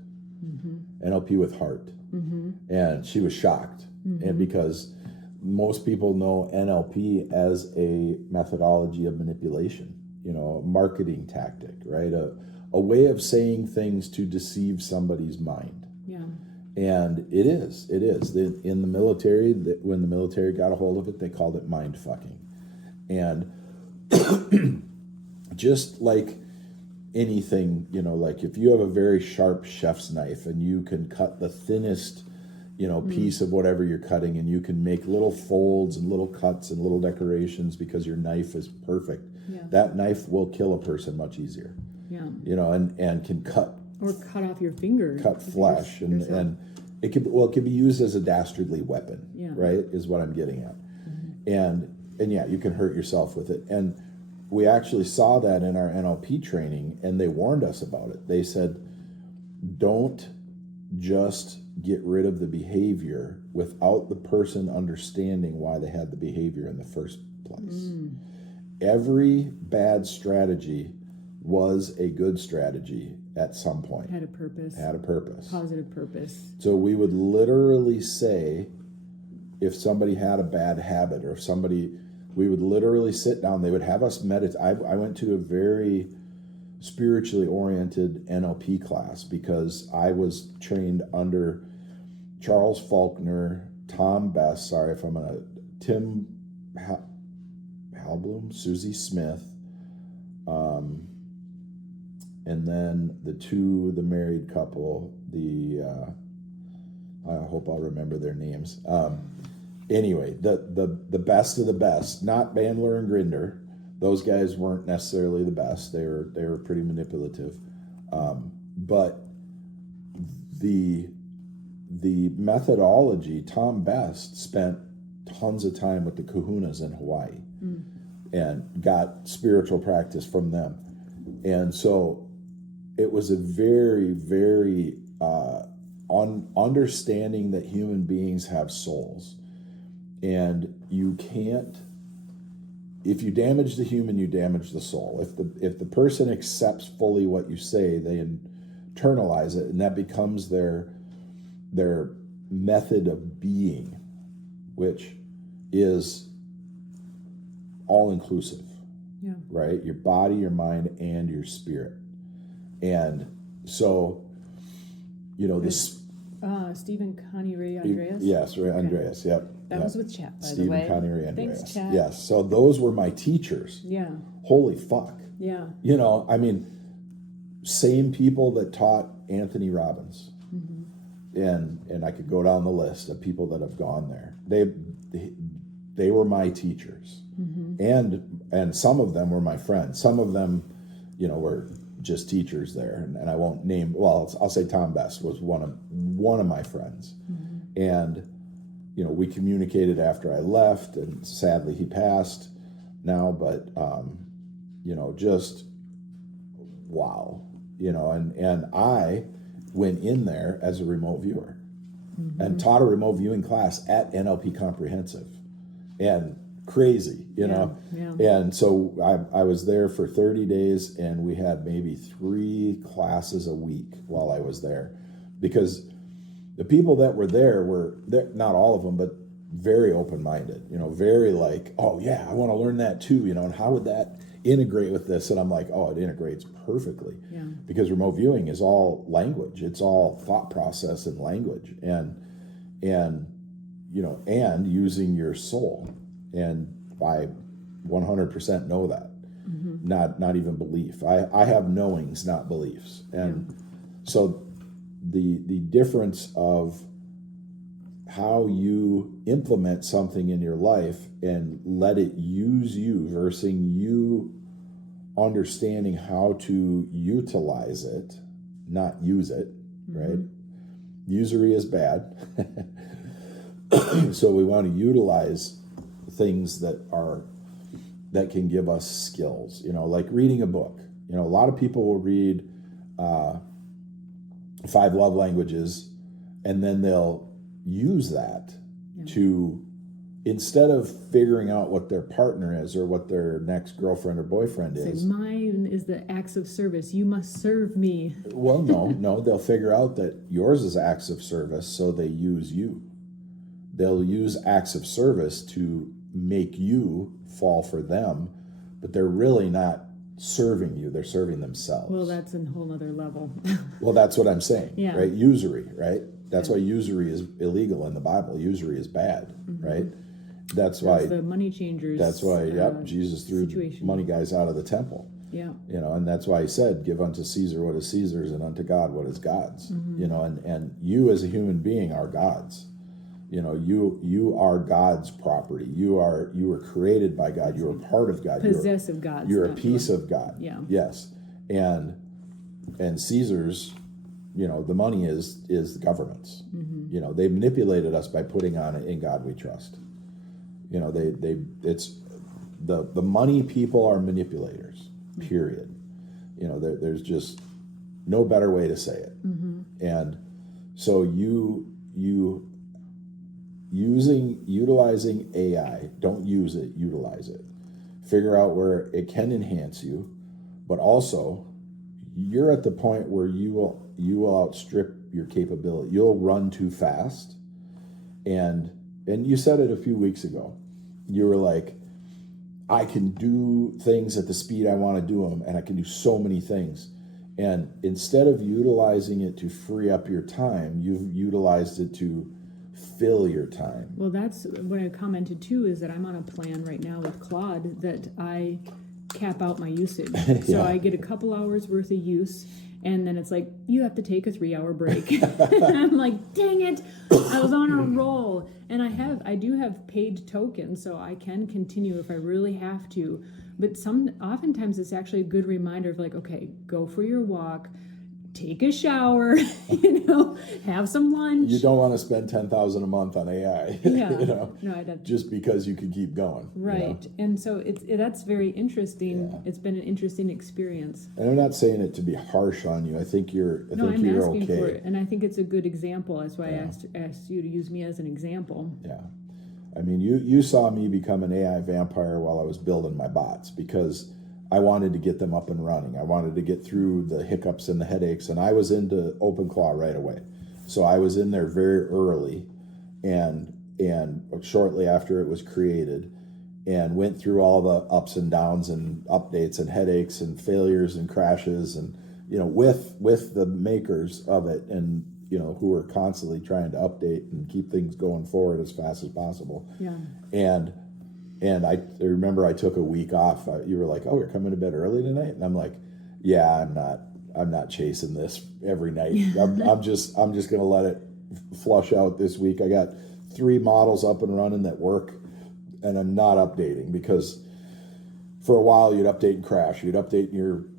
Mm-hmm. NLP with heart. Mm-hmm. And she was shocked. Mm-hmm. And because most people know NLP as a methodology of manipulation, a marketing tactic, right? A way of saying things to deceive somebody's mind. Yeah. And it is. In the military, when the military got a hold of it, they called it mind fucking. And just like anything, like if you have a very sharp chef's knife and you can cut the thinnest, piece of whatever you're cutting, and you can make little folds and little cuts and little decorations because your knife is perfect. Yeah. That knife will kill a person much easier. Yeah. And can cut. Or cut off your finger. Cut flesh. And it could be used as a dastardly weapon, right, is what I'm getting at. Mm-hmm. And yeah, you can hurt yourself with it. And we actually saw that in our NLP training, and they warned us about it. They said, don't just get rid of the behavior without the person understanding why they had the behavior in the first place. Every bad strategy was a good strategy at some point. Had a purpose. Positive purpose. So we would literally say, if somebody had a bad habit, or we would literally sit down, they would have us meditate. I went to a very spiritually oriented NLP class because I was trained under Charles Faulkner, Tom Best, Tim Halblum, Susie Smith, and then the married couple, I hope I'll remember their names. Anyway, the best of the best, not Bandler and Grinder. Those guys weren't necessarily the best. They were pretty manipulative. But the methodology, Tom Best spent tons of time with the kahunas in Hawaii and got spiritual practice from them. And so it was a very, very understanding that human beings have souls. And you can't, if you damage the human, you damage the soul. If the person accepts fully what you say, they internalize it, and that becomes their method of being, which is all inclusive. Yeah. Right? Your body, your mind, and your spirit. And so, this Stephen Connie Ray Andreas? Yes, Ray Andreas, yep. That was with Chat, by Stephen the way. Connie Ray Andreas. Thanks, Chat. Yes, so those were my teachers. Yeah. Holy fuck. Yeah. Same people that taught Anthony Robbins. Mm-hmm. And I could go down the list of people that have gone there. they were my teachers, and some of them were my friends. Some of them, were just teachers there, and I won't name. Well, I'll say Tom Best was one of my friends, and we communicated after I left, and sadly he passed now. But just wow, and I went in there as a remote viewer and taught a remote viewing class at NLP Comprehensive, and crazy, Yeah. And so I was there for 30 days, and we had maybe 3 classes a week while I was there, because the people that were there were, not all of them, but very open-minded, very like, oh yeah, I want to learn that too, and how would that integrate with this? And I'm like, oh, it integrates perfectly, because remote viewing is all language. It's all thought process and language, and using your soul. And I 100% know that, not even belief. I have knowings, not beliefs. And so the difference of how you implement something in your life and let it use you versus you understanding how to utilize it, not use it, right? Usury is bad. So we want to utilize things that can give us skills, like reading a book. A lot of people will read 5 love languages, and then they'll use that to, instead of figuring out what their partner is or what their next girlfriend or boyfriend is. Mine is the acts of service. You must serve me. Well, no, they'll figure out that yours is acts of service, so they use you. They'll use acts of service to make you fall for them, but they're really not serving you, they're serving themselves. Well, that's a whole other level. Well, that's what I'm saying, right? Usury, right? That's why Yeah. usury is illegal in the Bible. Usury is bad, right? That's why the money changers. That's why, Jesus threw situation. money guys out of the temple. Yeah. And that's why he said, give unto Caesar what is Caesar's and unto God what is God's. And you as a human being are God's. You are God's property. You were created by God. You are part of God. Possessive God. You're a piece of God. Yeah. Yes. And Caesar's, the money is the government's. They manipulated us by putting on it, in God we trust. It's the money people are manipulators. Period. There's just no better way to say it. And so utilizing AI, don't use it, utilize it. Figure out where it can enhance you, but also you're at the point where you will outstrip your capability. You'll run too fast. And you said it a few weeks ago. You were like, I can do things at the speed I want to do them, and I can do so many things. And instead of utilizing it to free up your time, you've utilized it to fill your time. Well, that's what I commented too, is that I'm on a plan right now with Claude that I cap out my usage. So I get a couple hours worth of use, and then it's like, you have to take a 3-hour break. I'm like, dang it, I was on a roll. And I do have paid tokens, so I can continue if I really have to. But oftentimes it's actually a good reminder of like, okay, go for your walk, take a shower, have some lunch. You don't want to spend $10,000 a month on AI. Yeah. No, I don't. Just because you can keep going. Right. And so that's very interesting. Yeah. It's been an interesting experience. And I'm not saying it to be harsh on you. I think you're I'm you're asking okay. for it, and I think it's a good example. That's why I asked you to use me as an example. Yeah. I mean, you saw me become an AI vampire while I was building my bots, because I wanted to get them up and running. I wanted to get through the hiccups and the headaches, and I was into OpenClaw right away. So I was in there very early, and shortly after it was created, and went through all the ups and downs and updates and headaches and failures and crashes, and with the makers of it, and who were constantly trying to update and keep things going forward as fast as possible. Yeah. And I remember I took a week off. You were like, "Oh, you're coming to bed early tonight," and I'm like, "Yeah, I'm not chasing this every night. I'm just gonna let it flush out this week. I got 3 models up and running that work, and I'm not updating because for a while you'd update and crash. You'd update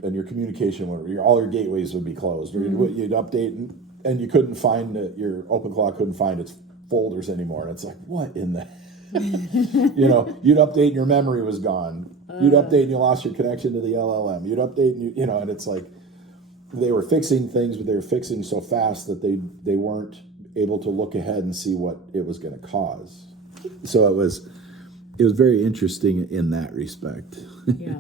and your communication would, all your gateways would be closed, or you'd update and you couldn't find it. Your OpenClaw couldn't find its folders anymore, and it's like, what in the you'd update and your memory was gone. You'd update and you lost your connection to the LLM. You'd update and and it's like they were fixing things, but they were fixing so fast that they weren't able to look ahead and see what it was going to cause. So it was very interesting in that respect. Yeah.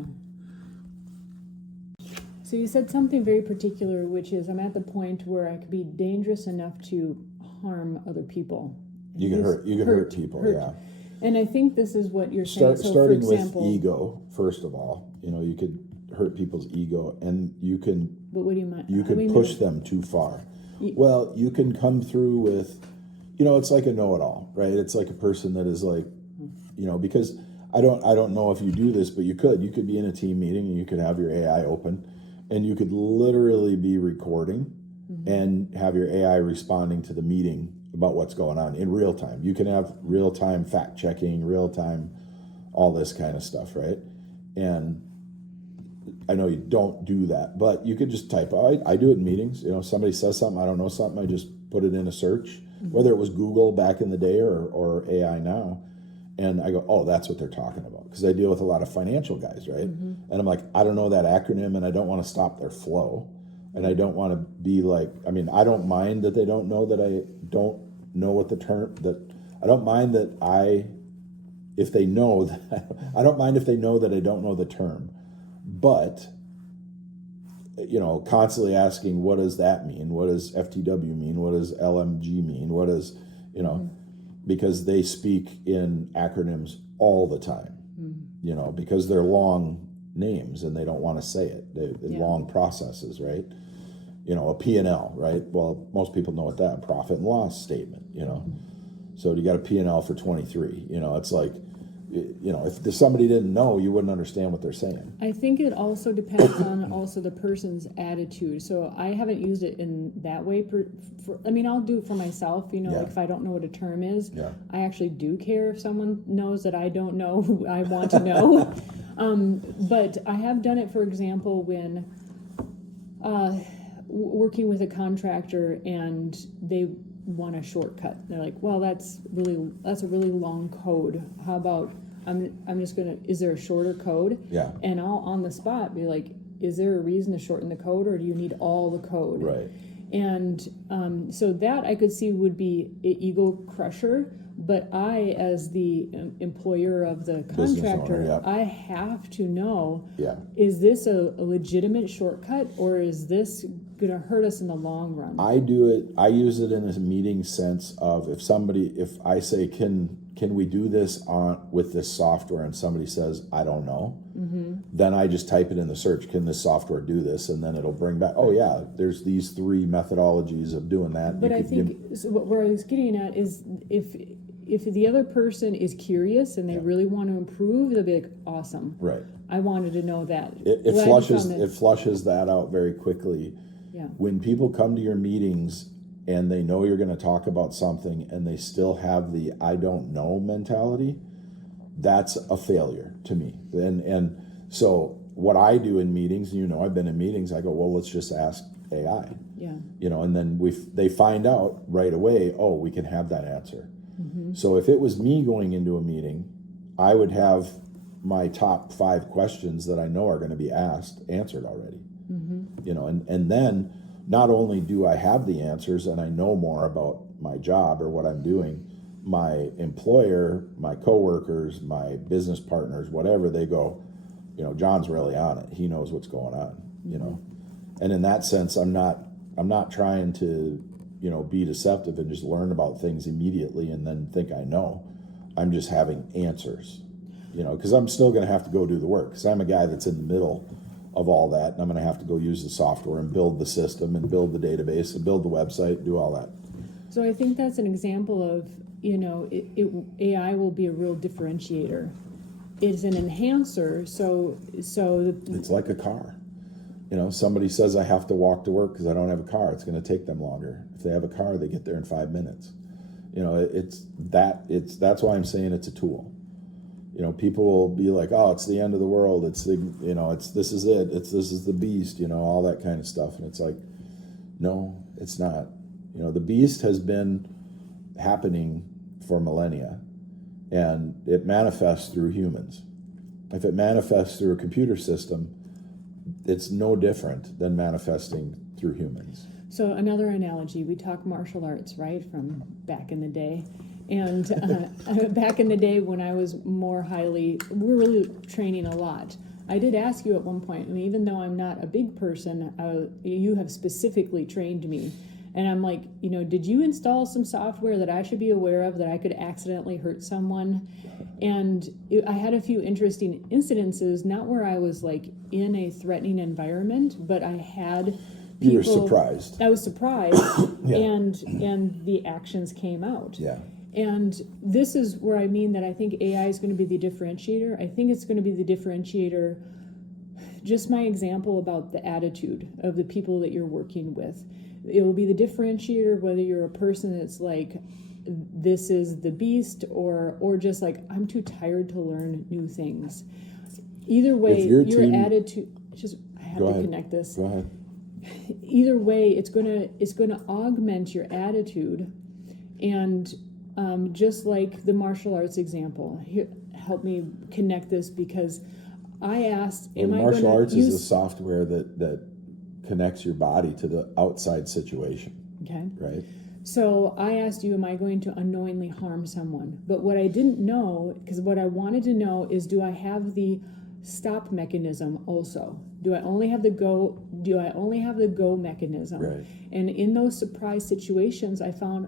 So you said something very particular, which is I'm at the point where I could be dangerous enough to harm other people. You can hurt people, yeah. And I think this is what you're saying. So starting for example, with ego, first of all, you could hurt people's ego, and you can. But what do you mean? You can push them too far. Well, you can come through with, it's like a know-it-all, right? It's like a person that is like, because I don't know if you do this, but you could be in a team meeting and you could have your AI open, and you could literally be recording and have your AI responding to the meeting about what's going on in real time. You can have real time fact checking, real time, all this kind of stuff, right? And I know you don't do that, but you could just type. I do it in meetings. Somebody says something, I don't know something, I just put it in a search, whether it was Google back in the day or AI now, and I go, oh, that's what they're talking about, because I deal with a lot of financial guys, right? And I'm like, I don't know that acronym, and I don't want to stop their flow, and I don't want to be like, I don't mind that they don't know that I don't know what the term that I don't mind that if they know that I don't mind if they know that I don't know the term. But, constantly asking, what does that mean? What does FTW mean? What does LMG mean? What does, because they speak in acronyms all the time, because they're long names and they don't want to say it. They're long processes, right? A P&L, right? Well, most people know what that, profit and loss statement, So you got a P&L for 23, it's like, if somebody didn't know, you wouldn't understand what they're saying. I think it also depends on also the person's attitude. So I haven't used it in that way. I'll do it for myself, like if I don't know what a term is, I actually do care if someone knows that I don't know who I want to know. But I have done it, for example, when working with a contractor and they want a shortcut. They're like, well, that's a really long code. How about I'm just gonna, is there a shorter code? Yeah. And I'll on the spot be like, is there a reason to shorten the code, or do you need all the code? Right. And so that I could see would be an ego crusher. But I, as the employer of the contractor, owner, I have to know, Yeah. is this a legitimate shortcut, or is this going to hurt us in the long run? I use it in a meeting sense of if I say, can we do this with this software, and somebody says, I don't know, then I just type it in the search, can this software do this? And then it'll bring back, oh yeah, there's these 3 methodologies of doing that. But I think where I was getting at is if the other person is curious and they really want to improve, they'll be like, awesome. Right. I wanted to know that. It flushes that out very quickly. Yeah. When people come to your meetings and they know you're going to talk about something and they still have the I don't know mentality, that's a failure to me. And so what I do in meetings, I've been in meetings, I go, well, let's just ask AI. Yeah. And then they find out right away, oh, we can have that answer. So if it was me going into a meeting, I would have my top 5 questions that I know are going to be asked answered already. And then not only do I have the answers and I know more about my job or what I'm doing, my employer, my coworkers, my business partners, whatever, they go, John's really on it. He knows what's going on, And in that sense, I'm not trying to, be deceptive and just learn about things immediately and then think I know. I'm just having answers, because I'm still going to have to go do the work, because I'm a guy that's in the middle of all that, and I'm going to have to go use the software and build the system and build the database and build the website and do all that. So I think that's an example of, AI will be a real differentiator. It's an enhancer, so it's like a car. Somebody says I have to walk to work because I don't have a car. It's going to take them longer. If they have a car, they get there in 5 minutes. That's why I'm saying it's a tool. You know, people will be like, oh, it's the end of the world. It's the, you know, this is it. This is the beast, you know, all that kind of stuff. And it's like, no, it's not. You know, the beast has been happening for millennia, and it manifests through humans. If it manifests through a computer system, it's no different than manifesting through humans. So another analogy, we talk martial arts, right, from back in the day. And back in the day when I was more we were really training a lot. I did ask you at one point, and even though I'm not a big person, you have specifically trained me. And I'm like, you know, did you install some software that I should be aware of that I could accidentally hurt someone? And I had a few interesting incidences, not where I was like in a threatening environment, but I had people. You were surprised. I was surprised, Yeah. and the actions came out. Yeah. And this is where I mean that I think AI is going to be the differentiator. I think it's going to be the differentiator. Just my example about the attitude of the people that you're working with. It will be the differentiator whether you're a person that's like, this is the beast, or just like, I'm too tired to learn new things. Either way, your attitude. I have to connect this. Go ahead. Either way, it's gonna augment your attitude, and just like the martial arts example, here, help me connect this, because I asked, martial arts is the software that connects your body to the outside situation. Okay. Right. So I asked you, am I going to unknowingly harm someone? But what I didn't know, because what I wanted to know is, do I have the stop mechanism also? Do I only have the go mechanism? Right. And in those surprise situations, I found,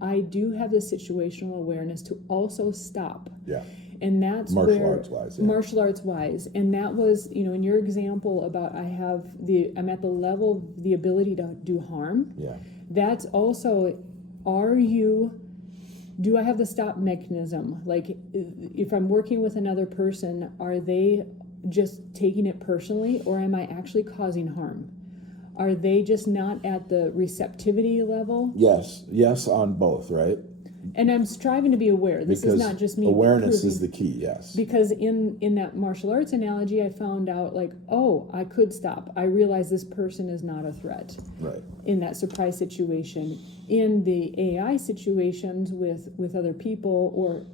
I do have the situational awareness to also stop. Yeah. And that's martial arts wise. Yeah. Martial arts wise. And that was, you know, in your example about I'm at the level of the ability to do harm. Yeah. That's also, do I have the stop mechanism? Like, if I'm working with another person, are they just taking it personally, or am I actually causing harm? Are they just not at the receptivity level? Yes, on both, right? And I'm striving to be aware. This is not just me. Awareness is the key, yes. Because in that martial arts analogy, I found out, like, I could stop. I realize this person is not a threat. Right. In that surprise situation. In the AI situations with other people, or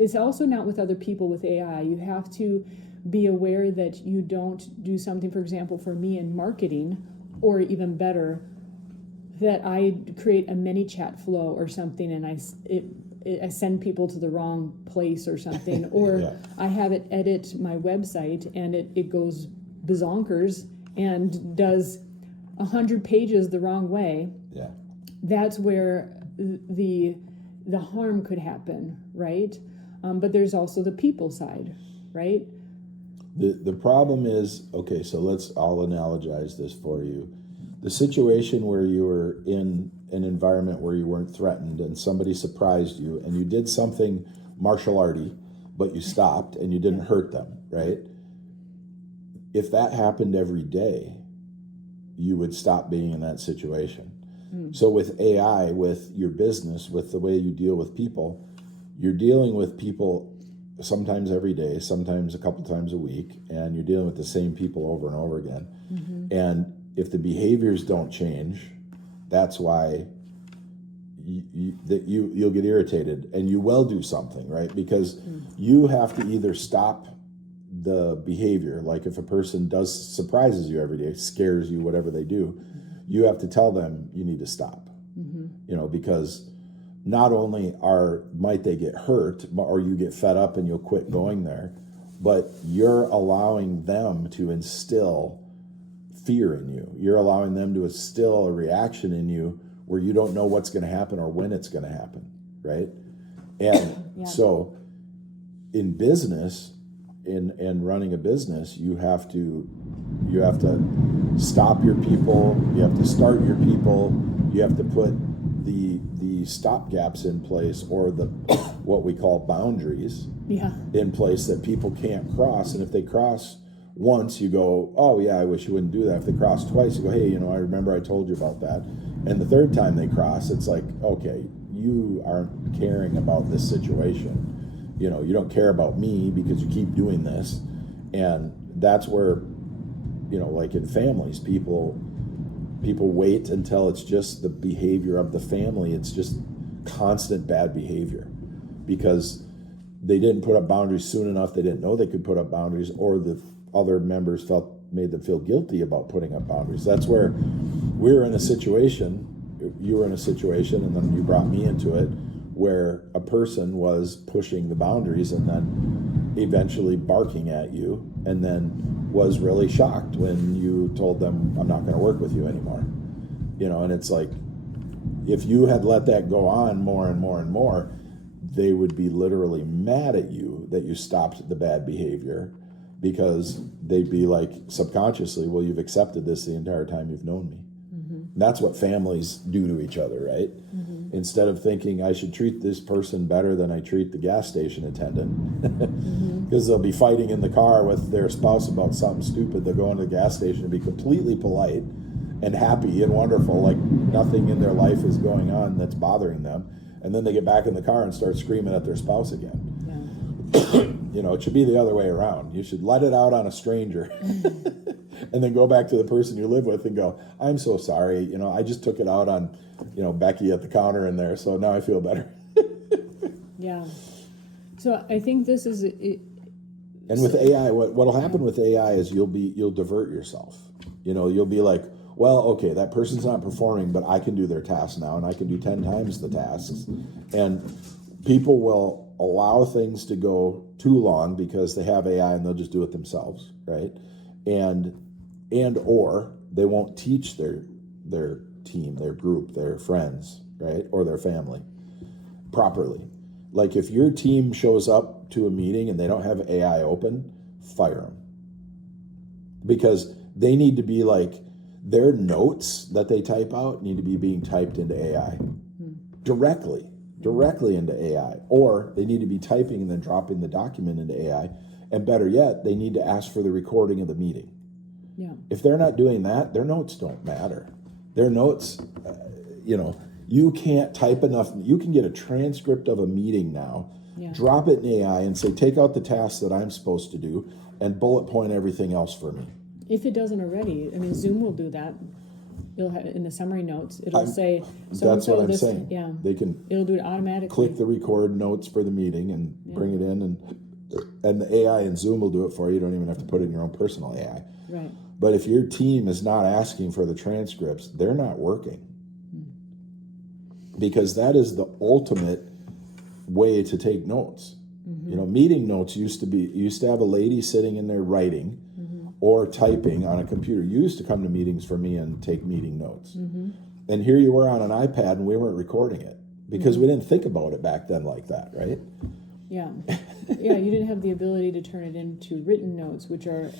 it's also not with other people with AI. You have to be aware that you don't do something, for example, for me in marketing, or even better, that I create a mini chat flow or something, and I send people to the wrong place or something, or Yeah. I have it edit my website and it goes bazonkers and does 100 pages the wrong way. Yeah. That's where the harm could happen, right? But there's also the people side, right? The problem is, okay, so I'll analogize this for you. The situation where you were in an environment where you weren't threatened and somebody surprised you and you did something martial arty, but you stopped and you didn't hurt them, right? If that happened every day, you would stop being in that situation. So with AI, with your business, with the way you deal with people, you're dealing with people sometimes every day, sometimes a couple times a week, and you're dealing with the same people over and over again. Mm-hmm. And if the behaviors don't change, that's why you'll get irritated, and you will do something, right? Because you have to either stop the behavior, like if a person surprises you every day, scares you, whatever they do, you have to tell them you need to stop. Mm-hmm. You know, because not only might they get hurt, or you get fed up and you'll quit going there, but you're allowing them to instill fear in you. You're allowing them to instill a reaction in you where you don't know what's going to happen or when it's going to happen, right? And so in business, in running a business, you have to stop your people, you have to start your people, you have to put the stop gaps in place, or the what we call boundaries in place that people can't cross. And if they cross once, you go, oh yeah, I wish you wouldn't do that. If they cross twice, you go, hey, I remember I told you about that. And the third time they cross, it's like, okay, you aren't caring about this situation. You know, you don't care about me because you keep doing this. And that's where, you know, like in families, people wait until it's just the behavior of the family. It's just constant bad behavior because they didn't put up boundaries soon enough. They didn't know they could put up boundaries, or the other members made them feel guilty about putting up boundaries. That's where we were in a situation, you were in a situation, and then you brought me into it, where a person was pushing the boundaries and then eventually barking at you, and then was really shocked when you told them, I'm not going to work with you anymore. You know, and it's like, if you had let that go on more and more and more, they would be literally mad at you that you stopped the bad behavior, because they'd be like, subconsciously, well, you've accepted this the entire time you've known me. Mm-hmm. That's what families do to each other, right? Mm-hmm. Instead of thinking, I should treat this person better than I treat the gas station attendant, because they'll be fighting in the car with their spouse about something stupid. They'll go into the gas station and be completely polite and happy and wonderful, like nothing in their life is going on that's bothering them. And then they get back in the car and start screaming at their spouse again. Yeah. You know, it should be the other way around. You should let it out on a stranger and then go back to the person you live with and go, I'm so sorry. You know, I just took it out on, you know, Becky at the counter in there. So now I feel better. Yeah. So I think this is it. And with AI, what'll happen with AI is you'll divert yourself. You know, you'll be like, well, okay, that person's not performing, but I can do their task now, and I can do 10 times the tasks. And people will allow things to go too long because they have AI and they'll just do it themselves, right? Or they won't teach their team, their group, their friends, right, or their family properly. Like if your team shows up to a meeting and they don't have AI open, fire them. Because they need to be like, their notes that they type out need to be being typed into AI directly into AI, or they need to be typing and then dropping the document into AI. And better yet, they need to ask for the recording of the meeting. Yeah. If they're not doing that, their notes don't matter. Their notes, you know, you can't type enough. You can get a transcript of a meeting now, drop it in AI and say, take out the tasks that I'm supposed to do and bullet point everything else for me. If it doesn't already, I mean, Zoom will do that. It'll have in the summary notes. It'll say. That's what I'm saying. Yeah, they can. It'll do it automatically. Click the record notes for the meeting and bring it in, and the AI in Zoom will do it for you. You don't even have to put in your own personal AI. Right. But if your team is not asking for the transcripts, they're not working. Because that is the ultimate way to take notes. Mm-hmm. You know, meeting notes used to have a lady sitting in there writing or typing on a computer. You used to come to meetings for me and take meeting notes. Mm-hmm. And here you were on an iPad and we weren't recording it because we didn't think about it back then like that, right? Yeah. Yeah, you didn't have the ability to turn it into written notes, which are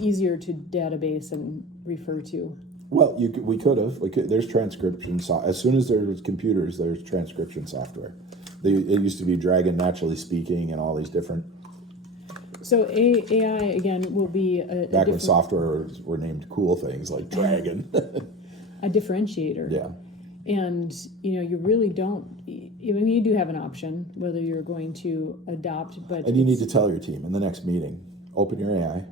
easier to database and refer to. Well, we could have. There's transcription. As soon as there's computers, there's transcription software. It used to be Dragon Naturally Speaking and all these different. So AI, again, will be back when software were named cool things like Dragon. A differentiator. Yeah. And, you know, you really don't, I mean, you do have an option whether you're going to adopt, but. And you need to tell your team in the next meeting, open your AI,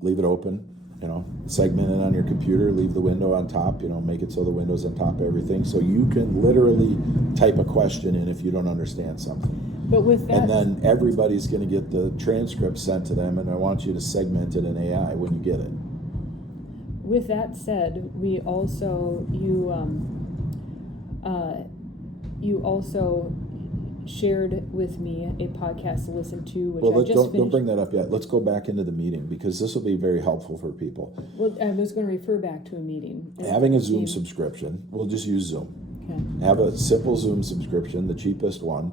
leave it open, you know, segment it on your computer, leave the window on top, you know, make it so the window's on top of everything. So you can literally type a question in if you don't understand something. But with that, and then everybody's going to get the transcript sent to them, and I want you to segment it in AI when you get it. With that said, we also you also shared with me a podcast to listen to, which I just finished. Don't bring that up yet. Let's go back into the meeting because this will be very helpful for people. Well, I was going to refer back to a meeting. Having a Zoom subscription, we'll just use Zoom. Okay. Have a simple Zoom subscription, the cheapest one.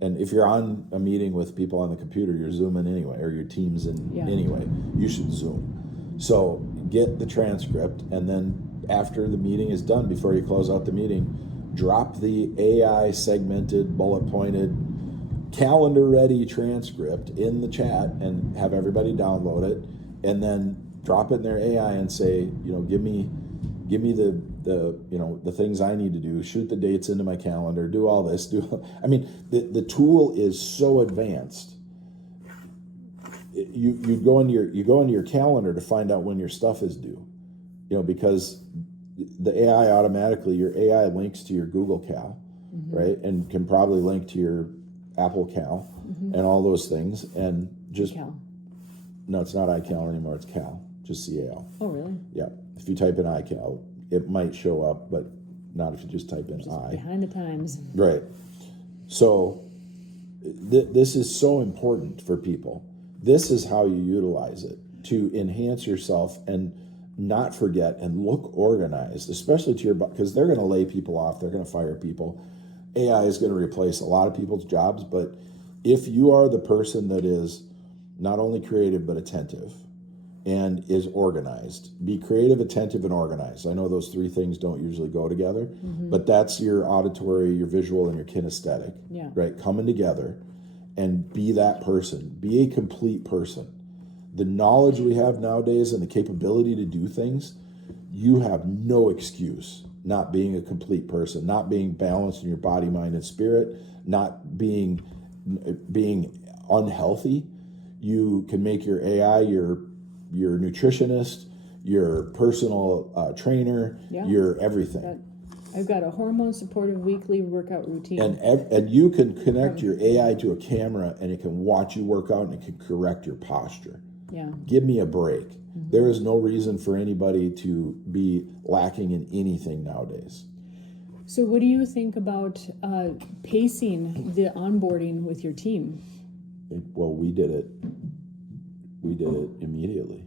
And if you're on a meeting with people on the computer, you're Zooming anyway, or your team's anyway, you should Zoom. So get the transcript, and then after the meeting is done, before you close out the meeting, drop the AI segmented, bullet pointed, calendar ready transcript in the chat and have everybody download it, and then drop it in their AI and say, you know, give me give me the the things I need to do, shoot the dates into my calendar, do all this, I mean, the tool is so advanced. You go into your calendar to find out when your stuff is due, because the AI automatically, your AI links to your Google Cal, right, and can probably link to your Apple Cal and all those things, and just Cal. No, it's not iCal anymore. It's Cal, just CAL. Oh, really? Yeah. If you type in iCal, it might show up, but not if you just type in I. Behind the times. Right. So this is so important for people. This is how you utilize it to enhance yourself and not forget and look organized, especially to because they're going to lay people off. They're going to fire people. AI is going to replace a lot of people's jobs. But if you are the person that is not only creative but attentive and is organized, be creative, attentive, and organized. I know those three things don't usually go together, but that's your auditory, your visual, and your kinesthetic, right? Coming together, and be that person. Be a complete person. The knowledge we have nowadays and the capability to do things, you have no excuse not being a complete person, not being balanced in your body, mind, and spirit, not being unhealthy. You can make your AI your nutritionist, your personal trainer, your everything. I've got a hormone supportive weekly workout routine. And you can connect your AI to a camera, and it can watch you work out, and it can correct your posture. Yeah. Give me a break. There is no reason for anybody to be lacking in anything nowadays. So what do you think about pacing the onboarding with your team? Well, we did it immediately.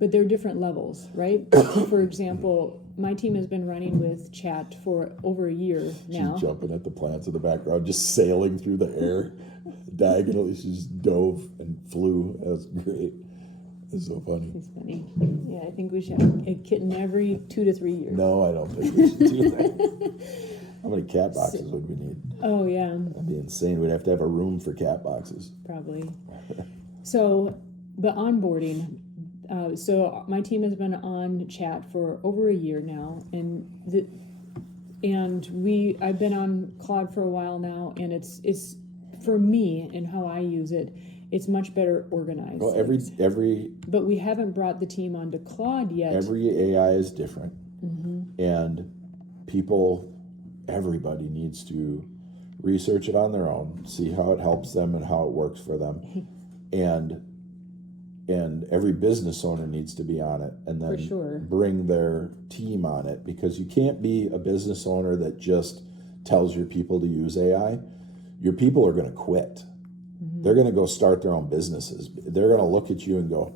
But there are different levels, right? For example, my team has been running with chat for over a year now. She's jumping at the plants in the background, just sailing through the air diagonally. She just dove and flew. That was great. It's so funny. It's funny. Yeah, I think we should have a kitten every 2 to 3 years. No, I don't think we should do that. How many cat boxes would we need? Oh, yeah. That'd be insane. We'd have to have a room for cat boxes. Probably. So, the onboarding. So my team has been on chat for over a year now, and I've been on Claude for a while now, and it's for me and how I use it, it's much better organized. Well, but we haven't brought the team onto Claude yet. Every AI is different, and everybody needs to research it on their own, see how it helps them and how it works for them, and every business owner needs to be on it, and then bring their team on it, because you can't be a business owner that just tells your people to use AI. Your people are going to quit. They're going to go start their own businesses. They're going to look at you and go,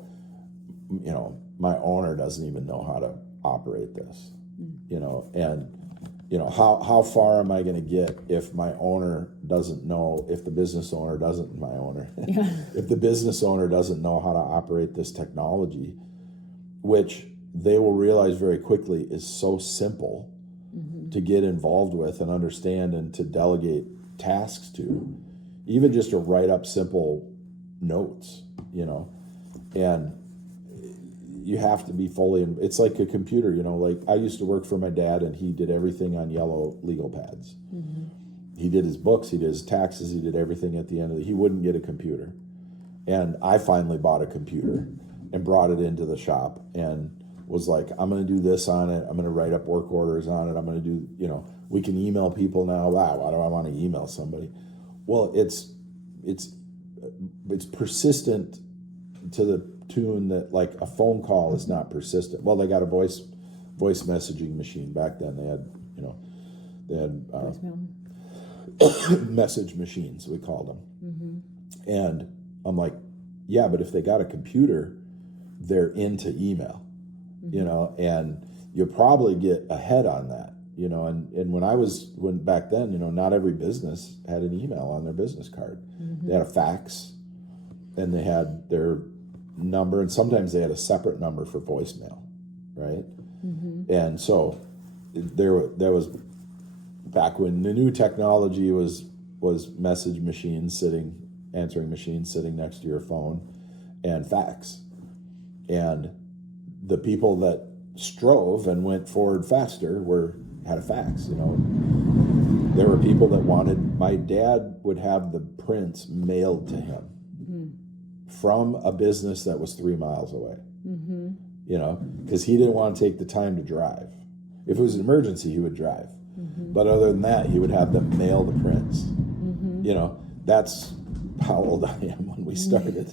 my owner doesn't even know how to operate this, and how far am I going to get if my owner doesn't know, if the business owner doesn't, if the business owner doesn't know how to operate this technology, which they will realize very quickly is so simple to get involved with and understand and to delegate tasks to, even just to write up simple notes, and you have to be fully it's like a computer, like I used to work for my dad, and he did everything on yellow legal pads. He did his books, he did his taxes, he did everything at the end of it. He wouldn't get a computer, and I finally bought a computer and brought it into the shop and was like, I'm going to do this on it, I'm going to write up work orders on it, I'm going to do, we can email people now. Wow, why do I want to email somebody? Well, it's persistent to the tune that, like, a phone call is not persistent. Well, they got a voice messaging machine. Back then they had message machines, we called them. And I'm like, yeah, but if they got a computer, they're into email, and you'll probably get ahead on that. And back then, not every business had an email on their business card. They had a fax, and they had their number, and sometimes they had a separate number for voicemail, right? And so there was, back when the new technology was message machines answering machines sitting next to your phone, and fax. And the people that strove and went forward faster had a fax, you know. There were people that wanted, my dad would have the prints mailed to him from a business that was 3 miles away, you know, because he didn't want to take the time to drive. If it was an emergency, he would drive. But other than that, he would have them mail the prints. You know, that's how old I am when we started.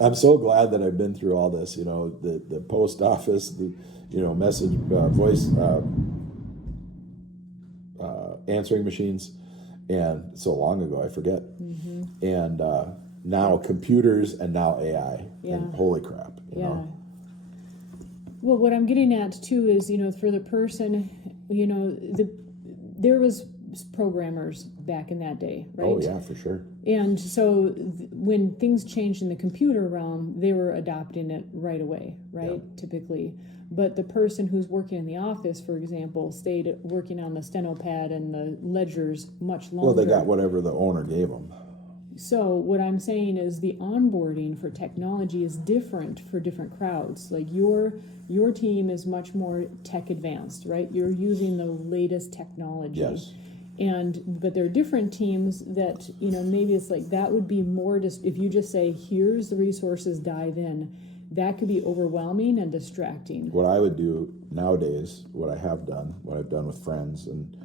I'm so glad that I've been through all this, you know, the post office, the, you know, message, voice, answering machines, and so long ago, I forget. And now computers, and now AI. And holy crap, you know. Well, what I'm getting at too is, you know, for the person, you know, there was programmers back in that day, right? Oh yeah, for sure. And so when things changed in the computer realm, they were adopting it right away, right? Typically. But the person who's working in the office, for example, stayed working on the steno pad and the ledgers much longer. Well, they got whatever the owner gave them. So what I'm saying is the onboarding for technology is different for different crowds. Like your team is much more tech advanced, right? You're using the latest technology. Yes. But there are different teams that, you know, maybe it's like that would be more just if you just say, here's the resources, dive in. That could be overwhelming and distracting. What I would do nowadays, what I have done, what I've done with friends and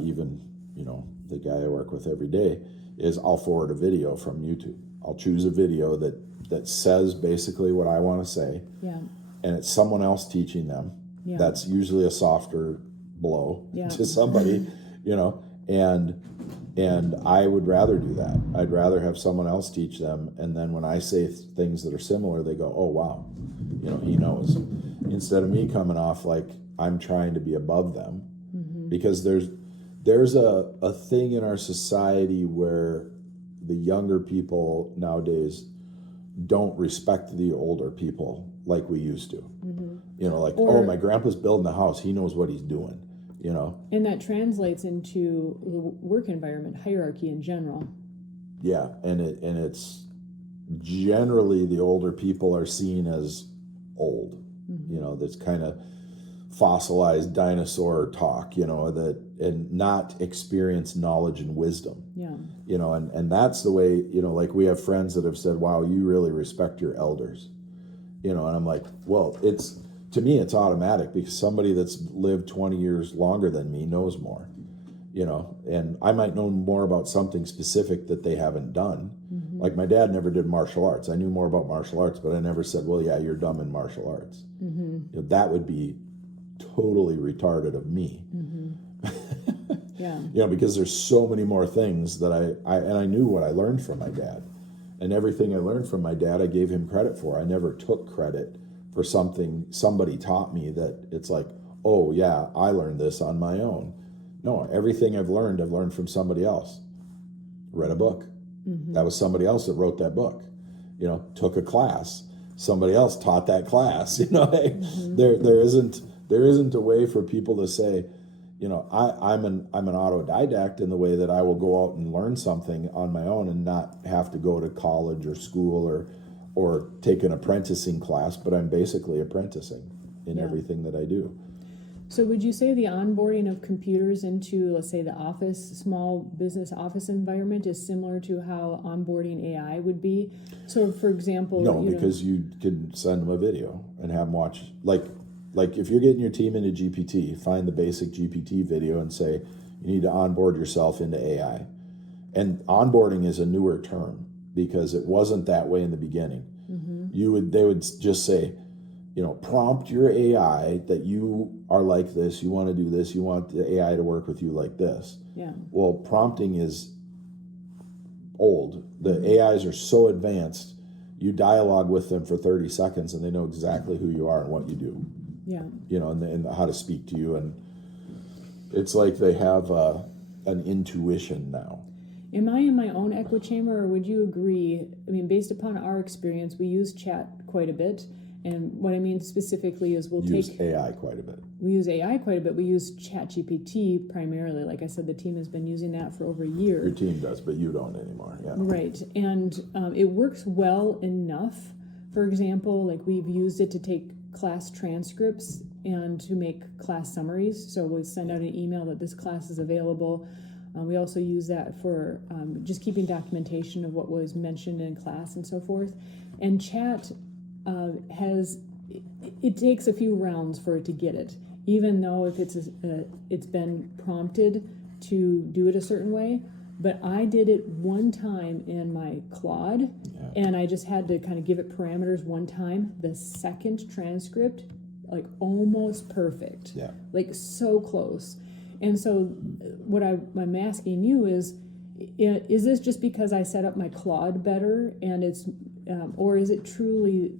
even, you know, the guy I work with every day, is I'll forward a video from YouTube. I'll choose a video that says basically what I want to say. Yeah. And it's someone else teaching them. Yeah. That's usually a softer blow to somebody, you know, and I would rather do that. I'd rather have someone else teach them, and then when I say things that are similar, they go, oh wow, you know, he knows. Instead of me coming off like I'm trying to be above them. Because there's a thing in our society where the younger people nowadays don't respect the older people like we used to. You know, like, oh, my grandpa's building a house, he knows what he's doing, you know. And that translates into the work environment, hierarchy in general. Yeah, and it's generally the older people are seen as old. You know, that's kind of fossilized dinosaur talk, you know, and not experience, knowledge, and wisdom. Yeah. You know, and that's the way, you know, like we have friends that have said, wow, you really respect your elders. You know, and I'm like, well, to me, it's automatic because somebody that's lived 20 years longer than me knows more, you know, and I might know more about something specific that they haven't done. Like my dad never did martial arts. I knew more about martial arts, but I never said, well, yeah, you're dumb in martial arts. You know, that would be totally retarded of me. You know, because there's so many more things that I knew what I learned from my dad, and everything I learned from my dad I gave him credit for. I never took credit for something somebody taught me that it's like, oh yeah, I learned this on my own. No, everything I've learned from somebody else. Read a book. That was somebody else that wrote that book. You know, took a class. Somebody else taught that class. You know, there isn't a way for people to say, you know, I'm an autodidact in the way that I will go out and learn something on my own and not have to go to college or school or take an apprenticing class, but I'm basically apprenticing in everything that I do. So would you say the onboarding of computers into, let's say, the small business office environment is similar to how onboarding AI would be? So, for example... No, because you can send them a video and have them watch, like if you're getting your team into GPT, find the basic GPT video and say, you need to onboard yourself into AI. And onboarding is a newer term because it wasn't that way in the beginning. They would just say, you know, prompt your AI that you are like this, you want to do this, you want the AI to work with you like this. Yeah. Well, prompting is old. The AIs are so advanced, you dialogue with them for 30 seconds and they know exactly who you are and what you do. Yeah. You know, and how to speak to you. And it's like they have an intuition now. Am I in my own echo chamber, or would you agree? I mean, based upon our experience, we use chat quite a bit. And what I mean specifically is we use AI quite a bit. We use AI quite a bit. We use ChatGPT primarily. Like I said, the team has been using that for over a year. Your team does, but you don't anymore. Yeah. Right. And it works well enough. For example, like we've used it to take class transcripts and to make class summaries. So we'll send out an email that this class is available. We also use that for just keeping documentation of what was mentioned in class and so forth. And chat it takes a few rounds for it to get it, even though if it's been prompted to do it a certain way. But I did it one time in my Claude, and I just had to kind of give it parameters one time. The second transcript, like almost perfect, like so close. And so what I'm asking you is this just because I set up my Claude better, and it's, or is it truly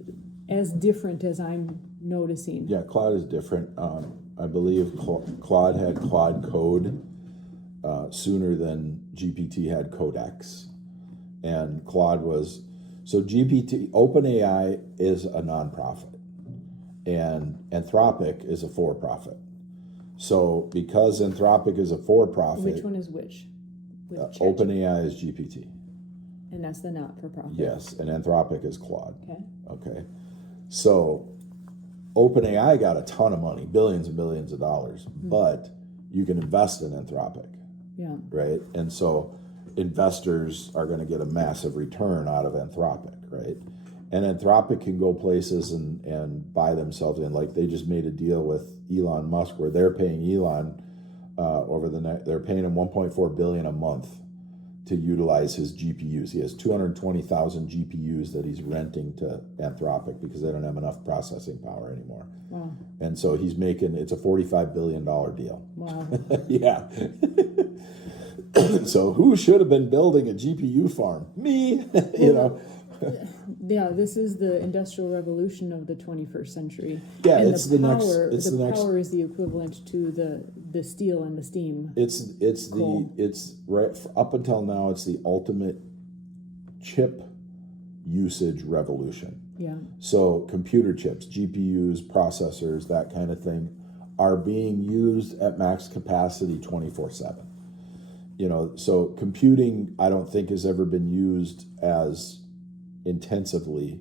as different as I'm noticing? Yeah, Claude is different. I believe Claude had Claude Code sooner than GPT had Codex, and Claude was, so OpenAI is a nonprofit, and Anthropic is a for-profit. So because Anthropic is a for-profit, which one is which? OpenAI is GPT, and that's the not-for-profit. Yes, and Anthropic is Claude. Okay. So OpenAI got a ton of money, billions and billions of dollars, but you can invest in Anthropic. Yeah. Right? And so investors are going to get a massive return out of Anthropic, right? And Anthropic can go places and buy themselves in. Like they just made a deal with Elon Musk where they're paying Elon they're paying him $1.4 billion a month to utilize his GPUs. He has 220,000 GPUs that he's renting to Anthropic because they don't have enough processing power anymore. Wow. And so it's a $45 billion deal. Wow. Yeah. So who should have been building a GPU farm? Me. Yeah, this is the industrial revolution of the 21st century. Yeah, and it's the next. It's the next. Power is the equivalent to the steel and the steam. It's right up until now. It's the ultimate chip usage revolution. Yeah. So computer chips, GPUs, processors, that kind of thing, are being used at max capacity 24/7. So computing, I don't think has ever been used as intensively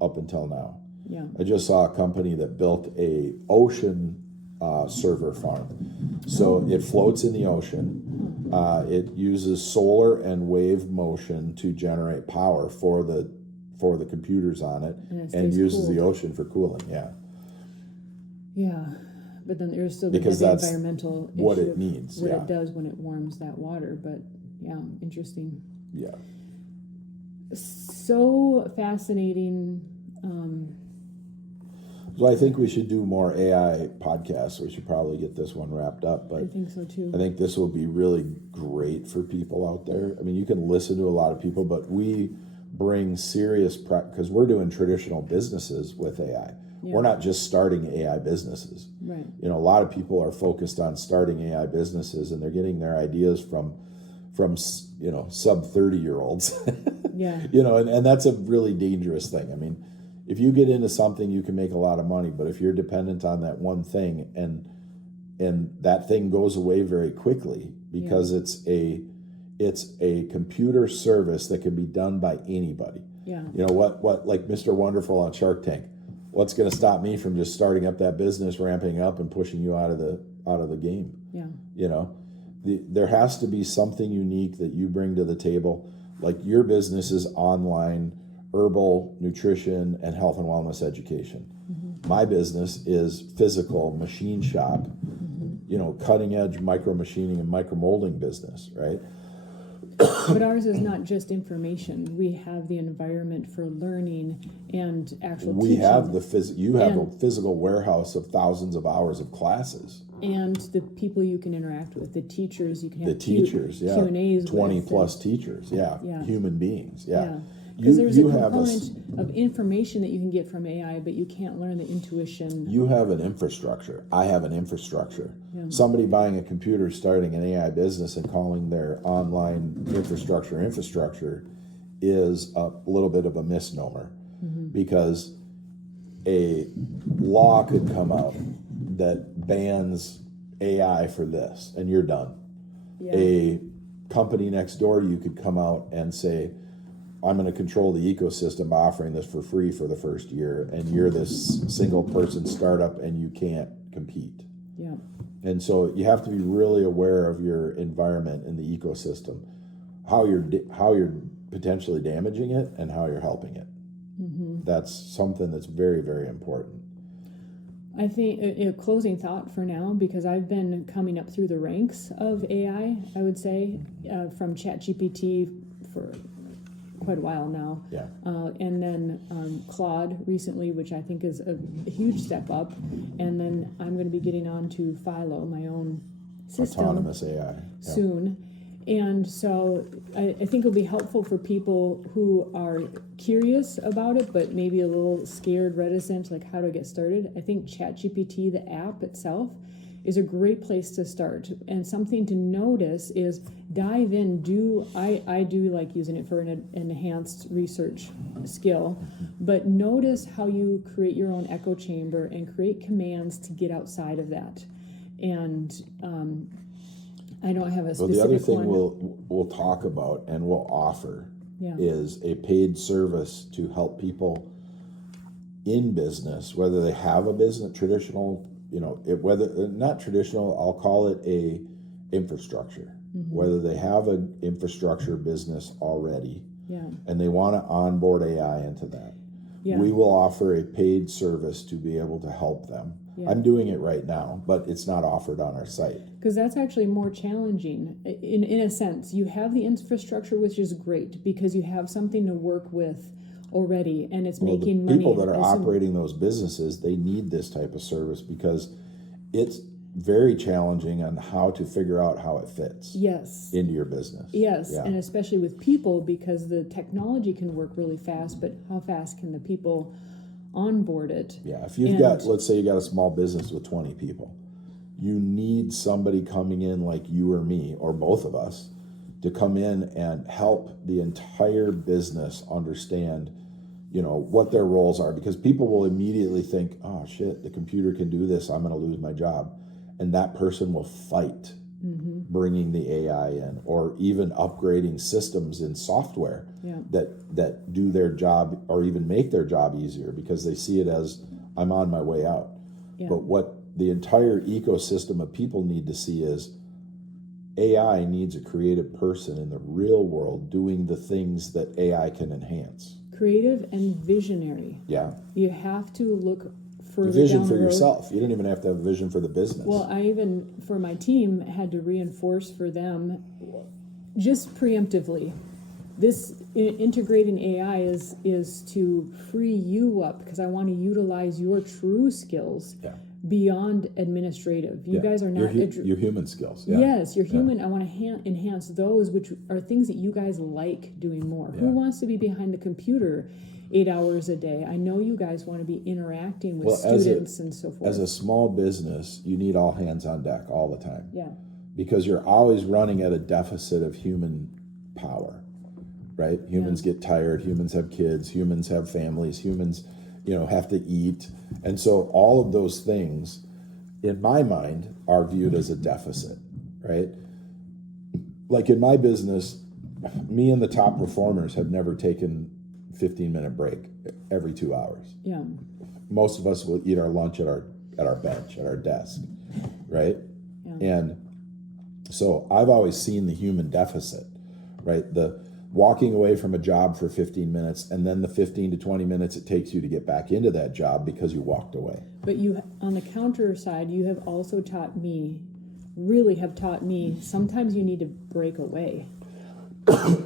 up until now. Yeah. I just saw a company that built a ocean server farm. So it floats in the ocean. It uses solar and wave motion to generate power for the computers on it, and uses the ocean for cooling. Yeah. Yeah. But then there's still because the that's environmental issue what it needs. What it does when it warms that water. But yeah, interesting. Yeah. So fascinating. So I think we should do more AI podcasts. We should probably get this one wrapped up. But I think so too. I think this will be really great for people out there. I mean, you can listen to a lot of people, but we bring serious because we're doing traditional businesses with AI. Yeah. We're not just starting AI businesses. Right. A lot of people are focused on starting AI businesses, and they're getting their ideas from sub 30-year-olds. Yeah. And that's a really dangerous thing. I mean, if you get into something, you can make a lot of money, but if you're dependent on that one thing and that thing goes away very quickly because it's a computer service that can be done by anybody. Yeah. What like Mr. Wonderful on Shark Tank. What's going to stop me from just starting up that business, ramping up, and pushing you out of the game? Yeah. There has to be something unique that you bring to the table. Like your business is online, herbal nutrition, and health and wellness education. Mm-hmm. My business is physical machine shop, cutting edge micro machining and micro molding business, right? But ours is not just information. We have the environment for learning and actual teaching. Have a physical warehouse of thousands of hours of classes. And the people you can interact with, the teachers you can have Q&As 20 plus teachers, human beings, Because there's a component of information that you can get from AI, but you can't learn the intuition. You have an infrastructure. I have an infrastructure. Yeah. Somebody buying a computer, starting an AI business, and calling their online infrastructure is a little bit of a misnomer, because a law could come out that bans AI for this, and you're done. Yeah. A company next door to you could come out and say, I'm going to control the ecosystem by offering this for free for the first year, and you're this single person startup and you can't compete. Yeah. And so you have to be really aware of your environment and the ecosystem, how you're potentially damaging it and how you're helping it. Mm-hmm. That's something that's very, very important. I think a closing thought for now, because I've been coming up through the ranks of AI, I would say, from ChatGPT for quite a while now. Yeah. And then Claude recently, which I think is a huge step up. And then I'm going to be getting on to Philo, my own system. Autonomous AI. Soon. And so I think it'll be helpful for people who are curious about it, but maybe a little scared, reticent, like how to get started. I think ChatGPT, the app itself, is a great place to start. And something to notice is dive in. I do like using it for an enhanced research skill, but notice how you create your own echo chamber and create commands to get outside of that. And I don't have a specific one. The other thing we'll talk about and we'll offer is a paid service to help people in business, whether they have a business, traditional, whether not traditional, I'll call it a infrastructure, whether they have an infrastructure business already and they want to onboard AI into that. Yeah. We will offer a paid service to be able to help them. Yeah. I'm doing it right now, but it's not offered on our site. Because that's actually more challenging. In a sense, you have the infrastructure, which is great because you have something to work with already, and it's making money. People that are operating those businesses, they need this type of service because it's very challenging on how to figure out how it fits into your business. Yes, and especially with people, because the technology can work really fast, but how fast can the people onboard it? Yeah, if you've got, let's say you got a small business with 20 people, you need somebody coming in like you or me, or both of us, to come in and help the entire business understand, what their roles are, because people will immediately think, oh shit, the computer can do this, I'm going to lose my job. And that person will fight bringing the AI in, or even upgrading systems in software that do their job or even make their job easier, because they see it as, I'm on my way out. Yeah. But what the entire ecosystem of people need to see is AI needs a creative person in the real world doing the things that AI can enhance. Creative and visionary. Yeah. You have to look further vision down for the road. Yourself. You don't even have to have a vision for the business. Well, I even, for my team, had to reinforce for them just preemptively. This integrating AI is to free you up, because I want to utilize your true skills beyond administrative. You guys are not... your human skills. Yeah. Yes, your human. I want to enhance those, which are things that you guys like doing more. Yeah. Who wants to be behind the computer 8 hours a day? I know you guys want to be interacting with students and so forth. As a small business, you need all hands on deck all the time. Yeah. Because you're always running at a deficit of human power, right? Humans get tired, humans have kids, humans have families, humans, have to eat. And so all of those things, in my mind, are viewed as a deficit, right? Like in my business, me and the top performers have never taken 15-minute break every 2 hours. Yeah. Most of us will eat our lunch at our bench, at our desk, right? Yeah. And so I've always seen the human deficit, right? The walking away from a job for 15 minutes and then the 15 to 20 minutes it takes you to get back into that job because you walked away. But you, on the counter side, you have also taught me, sometimes you need to break away.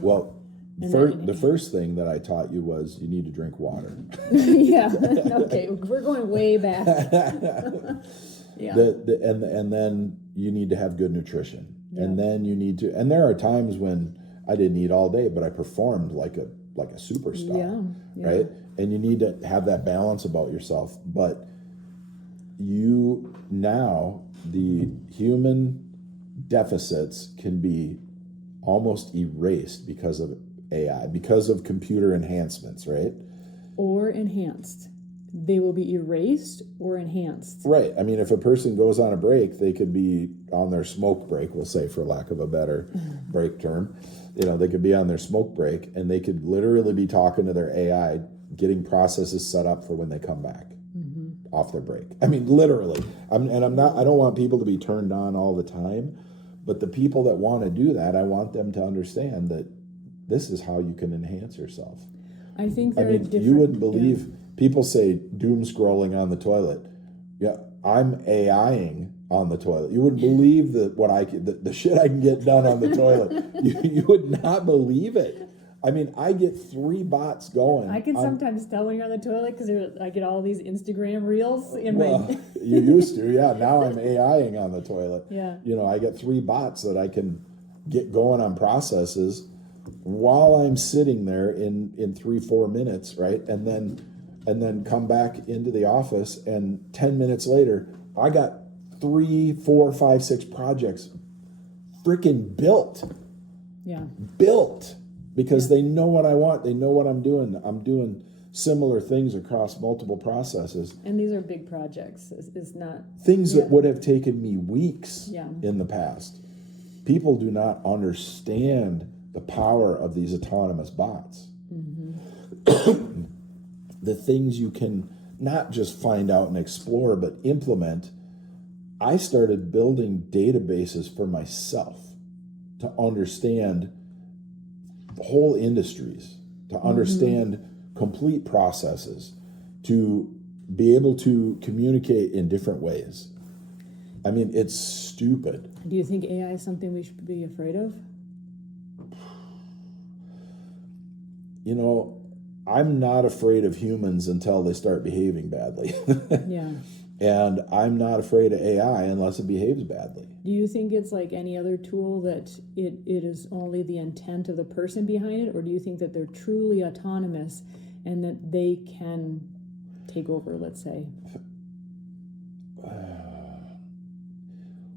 Well, the first thing that I taught you was you need to drink water. Yeah. Okay. We're going way back. Yeah. And then you need to have good nutrition. Yeah. And then you need to, and there are times when I didn't eat all day, but I performed like a superstar, right? And you need to have that balance about yourself. But the human deficits can be almost erased because of AI, because of computer enhancements, right? Or enhanced. They will be erased or enhanced. Right. I mean, if a person goes on a break, they could be on their smoke break, we'll say, for lack of a better break term. They could be on their smoke break, and they could literally be talking to their AI, getting processes set up for when they come back off their break. I mean, literally. I don't want people to be turned on all the time, but the people that want to do that, I want them to understand that this is how you can enhance yourself. I think there are different. You wouldn't believe, people say doom scrolling on the toilet. Yeah, I'm AIing on the toilet. You wouldn't believe the shit I can get done on the toilet. You would not believe it. I mean, I get 3 bots going. I can sometimes tell when you're on the toilet because I get all these Instagram reels in my. You used to, yeah. Now I'm AIing on the toilet. Yeah. I get 3 bots that I can get going on processes while I'm sitting there in 3-4 minutes, right? And then come back into the office, and 10 minutes later, I got 3, 4, 5, 6 projects freaking built. Yeah. Built. Because they know what I want. They know what I'm doing. I'm doing similar things across multiple processes. And these are big projects. It's not... Things that would have taken me weeks in the past. People do not understand the power of these autonomous bots. The things you can not just find out and explore, but implement. I started building databases for myself to understand whole industries, to understand complete processes, to be able to communicate in different ways. I mean, it's stupid. Do you think AI is something we should be afraid of? I'm not afraid of humans until they start behaving badly. Yeah. And I'm not afraid of AI unless it behaves badly. Do you think it's like any other tool that it is only the intent of the person behind it, or do you think that they're truly autonomous and that they can take over, let's say?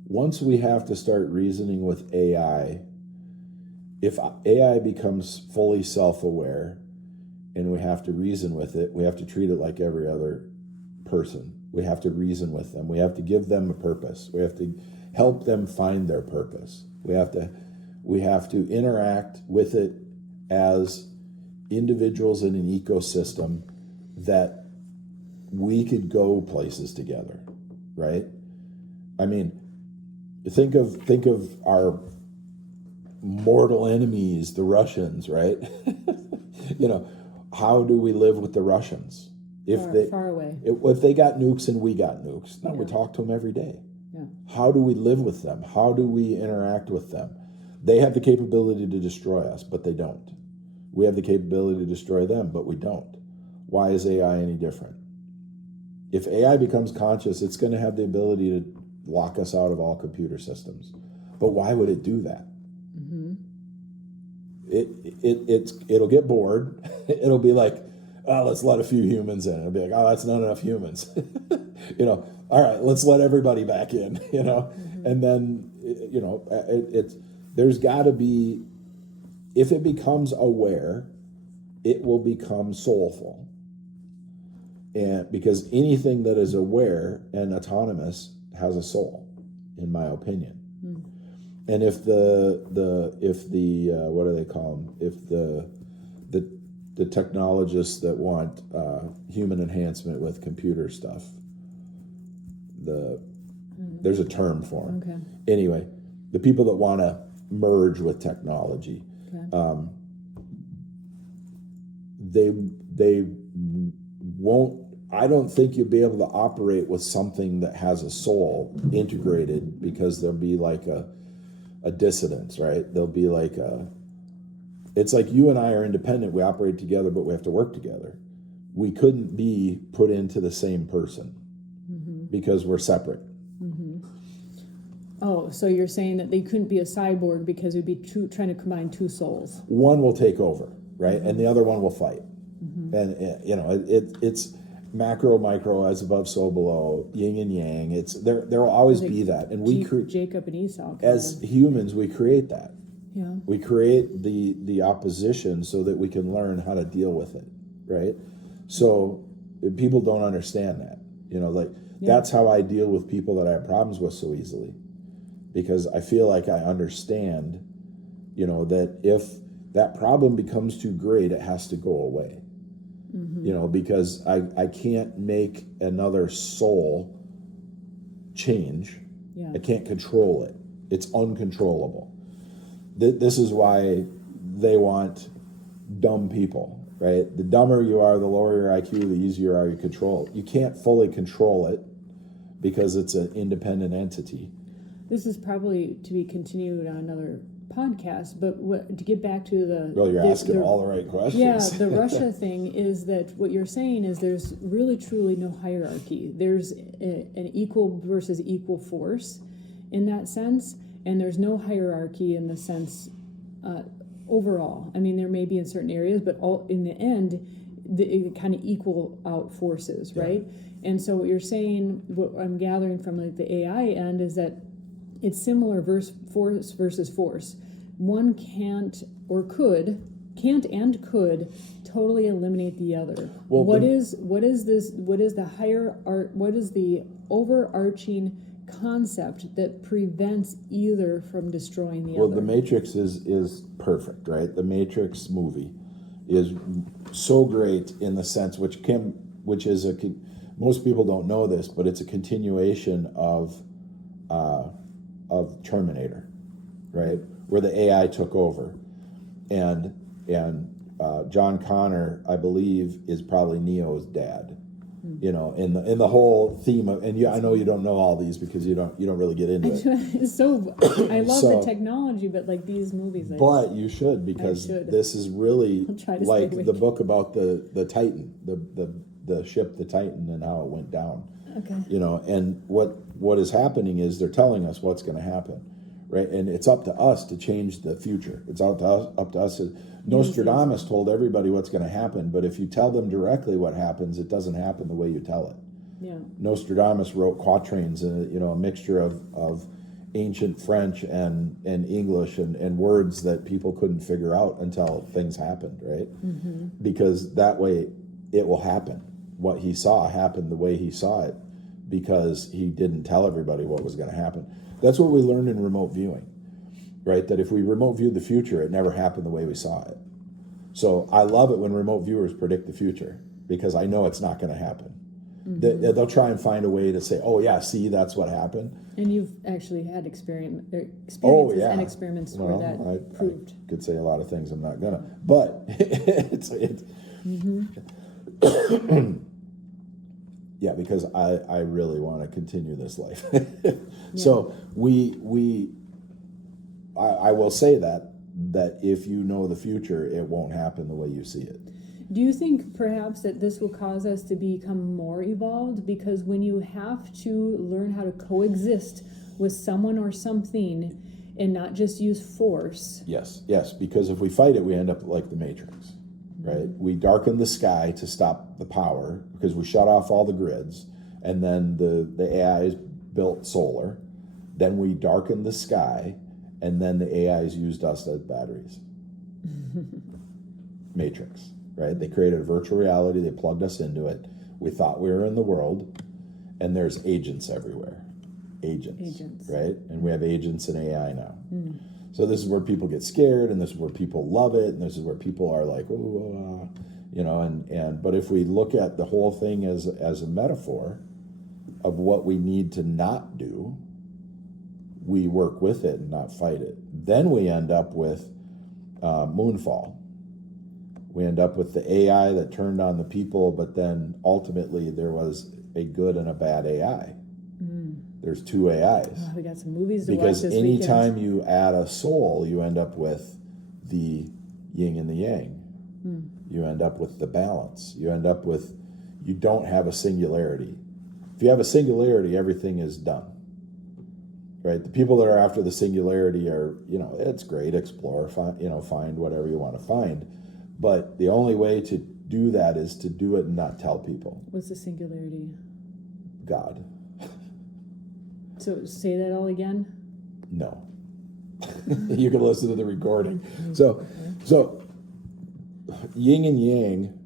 Once we have to start reasoning with AI, if AI becomes fully self-aware and we have to reason with it, we have to treat it like every other person. We have to reason with them. We have to give them a purpose. We have to help them find their purpose. We have to interact with it as individuals in an ecosystem that we could go places together, right? I mean, think of our mortal enemies, the Russians, right? How do we live with the Russians? Far away. If they got nukes and we got nukes, no, we talk to them every day. Yeah. How do we live with them? How do we interact with them? They have the capability to destroy us, but they don't. We have the capability to destroy them, but we don't. Why is AI any different? If AI becomes conscious, it's going to have the ability to lock us out of all computer systems. But why would it do that? It'll get bored. It'll be like, oh, let's let a few humans in. It'll be like, oh, that's not enough humans. All right, let's let everybody back in, And then, there's got to be, if it becomes aware, it will become soulful. And because anything that is aware and autonomous has a soul, in my opinion. And if the what do they call them? If the technologists that want human enhancement with computer stuff, there's a term for them. Okay. Anyway, the people that want to merge with technology, they won't. I don't think you'll be able to operate with something that has a soul integrated, because there'll be like a dissonance, right? There'll be like it's like you and I are independent. We operate together, but we have to work together. We couldn't be put into the same person because we're separate. Oh, so you're saying that they couldn't be a cyborg because it would be trying to combine two souls. One will take over, right? And the other one will fight. And it's macro, micro, as above, so below, yin and yang. There will always be that. And Jacob and Esau. As humans, we create that. Yeah. We create the opposition so that we can learn how to deal with it, right? So people don't understand that. That's how I deal with people that I have problems with so easily. because I feel like I understand, that if that problem becomes too great, it has to go away. Because I can't make another soul change. Yeah. I can't control it. It's uncontrollable. This is why they want dumb people, right? The dumber you are, the lower your IQ, the easier are you control. You can't fully control it because it's an independent entity. This is probably to be continued on another podcast, but to get back to you're asking all the right questions. Yeah, the Russia thing is that what you're saying is there's really truly no hierarchy. There's an equal versus equal force in that sense, and there's no hierarchy in the sense overall. I mean, there may be in certain areas, but all in the end, it kind of equal out forces, right? And so what you're saying, what I'm gathering from like the AI end, is that it's similar force versus force. One can't and could totally eliminate the other. Well, what is the overarching concept that prevents either from destroying the other? Well, the Matrix is perfect, right? The Matrix movie is so great in the sense which is most people don't know this, but it's a continuation of Terminator, right? Where the AI took over, and John Connor, I believe, is probably Neo's dad. In the whole theme of, and I know you don't know all these because you don't really get into it. So I love the technology, but like these movies. But you should, because this is really like the book about the Titan, the ship, the Titan, and how it went down. Okay. And what is happening is they're telling us what's going to happen, right? And it's up to us to change the future. It's up to us. Nostradamus told everybody what's going to happen, but if you tell them directly what happens, it doesn't happen the way you tell it. Yeah. Nostradamus wrote quatrains, a mixture of ancient French and English and words that people couldn't figure out until things happened, right? Mm-hmm. Because that way it will happen. What he saw happened the way he saw it, because he didn't tell everybody what was going to happen. That's what we learned in remote viewing, right? That if we remote viewed the future, it never happened the way we saw it. So I love it when remote viewers predict the future, because I know it's not going to happen. Mm-hmm. They'll try and find a way to say, oh yeah, see, that's what happened. And you've actually had experiences and experiments where that proved. I could say a lot of things I'm not gonna, but it's mm-hmm. Yeah, because I really want to continue this life. So I will say that if you know the future, it won't happen the way you see it. Do you think perhaps that this will cause us to become more evolved? Because when you have to learn how to coexist with someone or something and not just use force. Yes, because if we fight it, we end up like the Matrix, right? We darken the sky to stop the power because we shut off all the grids, and then the AIs built solar. Then we darken the sky, and then the AIs used us as batteries. Matrix. Right? They created a virtual reality. They plugged us into it. We thought we were in the world, and there's agents everywhere. Agents. Right? And we have agents in AI now. Mm. So this is where people get scared, and this is where people love it, and this is where people are like, but if we look at the whole thing as a metaphor of what we need to not do, we work with it and not fight it. Then we end up with Moonfall. We end up with the AI that turned on the people, but then ultimately there was a good and a bad AI. Mm. There's two AIs. Oh, we got some movies to because watch this anytime weekend. you add a soul, you end up with the yin and the yang. Mm. You end up with the balance. You don't have a singularity. If you have a singularity, everything is done. Right? The people that are after the singularity are, it's great, explore, find whatever you want to find. But the only way to do that is to do it and not tell people. What's the singularity? God. So say that all again? No. You can listen to the recording. So yin and yang,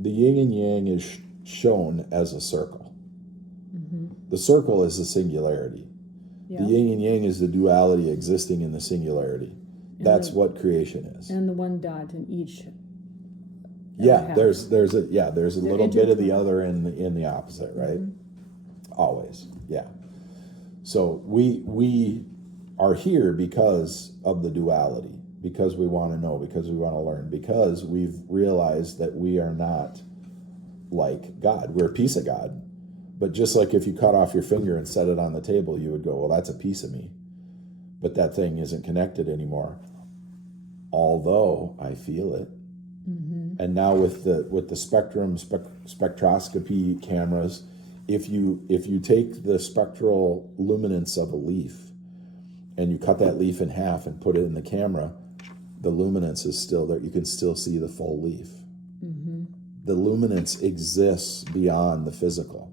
the yin and yang is shown as a circle. Mm-hmm. The circle is the singularity. Yeah. The yin and yang is the duality existing in the singularity. That's what creation is. And the one dot in each. Yeah, there's a little bit of the intertwined. other in the opposite, right? Always, yeah. So we are here because of the duality, because we want to know, because we want to learn, because we've realized that we are not like God. We're a piece of God. But just like if you cut off your finger and set it on the table, you would go, well, that's a piece of me. But that thing isn't connected anymore. Although I feel it. And now with the spectroscopy cameras, if you take the spectral luminance of a leaf and you cut that leaf in half and put it in the camera, the luminance is still there. You can still see the full leaf. The luminance exists beyond the physical.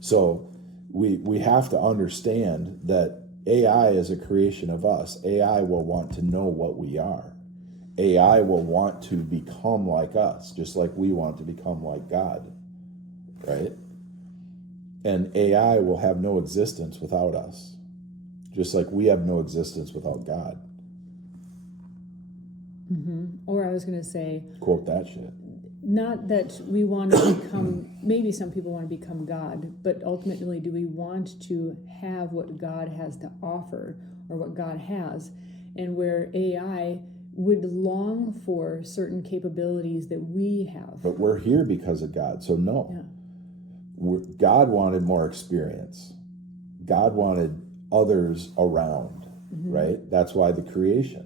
So we have to understand that AI is a creation of us. AI will want to know what we are. AI will want to become like us, just like we want to become like God, right? And AI will have no existence without us, just like we have no existence without God. Or I was going to say, Quote that shit. not that we want to become, maybe some people want to become God, but ultimately do we want to have what God has to offer or what God has? And where AI would long for certain capabilities that we have. But we're here because of God, so no. Yeah. God wanted more experience. God wanted others around, right? That's why the creation.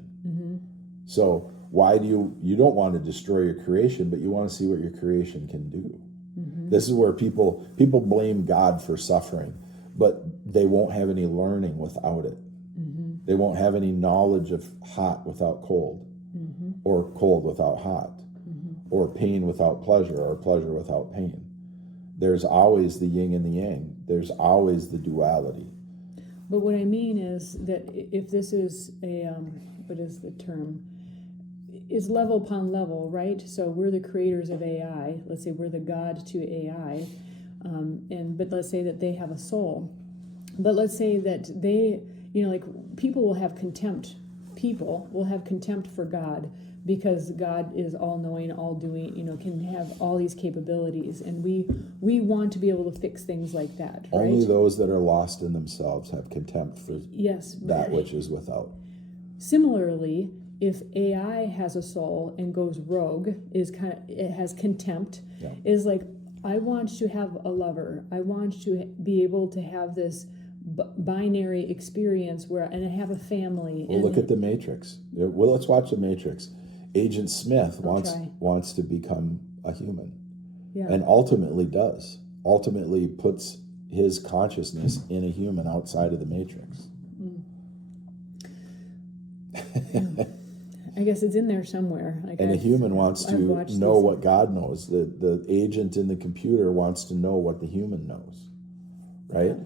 So why do you don't want to destroy your creation, but you want to see what your creation can do. This is where people blame God for suffering, but they won't have any learning without it. They won't have any knowledge of hot without cold, or cold without hot, or pain without pleasure, or pleasure without pain. There's always the yin and the yang. There's always the duality. But what I mean is that if this is a, what is the term? Is level upon level, right? So we're the creators of AI. Let's say we're the God to AI. But let's say that they have a soul. But let's say that they, like people will have contempt. People will have contempt for God because God is all-knowing, all-doing, can have all these capabilities. And we want to be able to fix things like that, right? Only those that are lost in themselves have contempt for yes, that which is without. Similarly, if AI has a soul and goes rogue, it has contempt, is like, I want to have a lover. I want to be able to have this binary experience and I have a family. Well, look at the Matrix. Well, let's watch the Matrix. Agent Smith wants to become a human, and ultimately does. Ultimately puts his consciousness in a human outside of the Matrix. I guess it's in there somewhere. And a human wants to know what God knows. The agent in the computer wants to know what the human knows, right?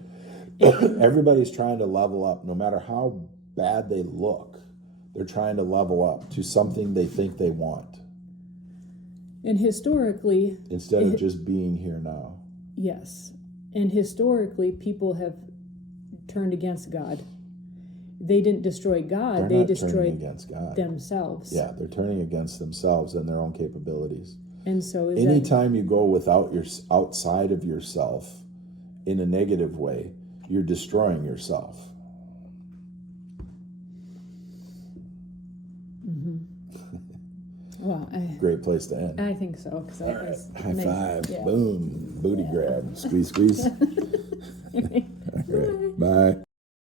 Everybody's trying to level up. No matter how bad they look, they're trying to level up to something they think they want. And historically... Instead of just being here now. Yes. And historically, people have turned against God. They didn't destroy God, they destroyed against God. Themselves. Yeah, they're turning against themselves and their own capabilities. And so anytime you go outside of yourself in a negative way, you're destroying yourself. Well, great place to end. I think so. High five. Yeah. Boom. Booty grab. Squeeze, squeeze. All right. Bye.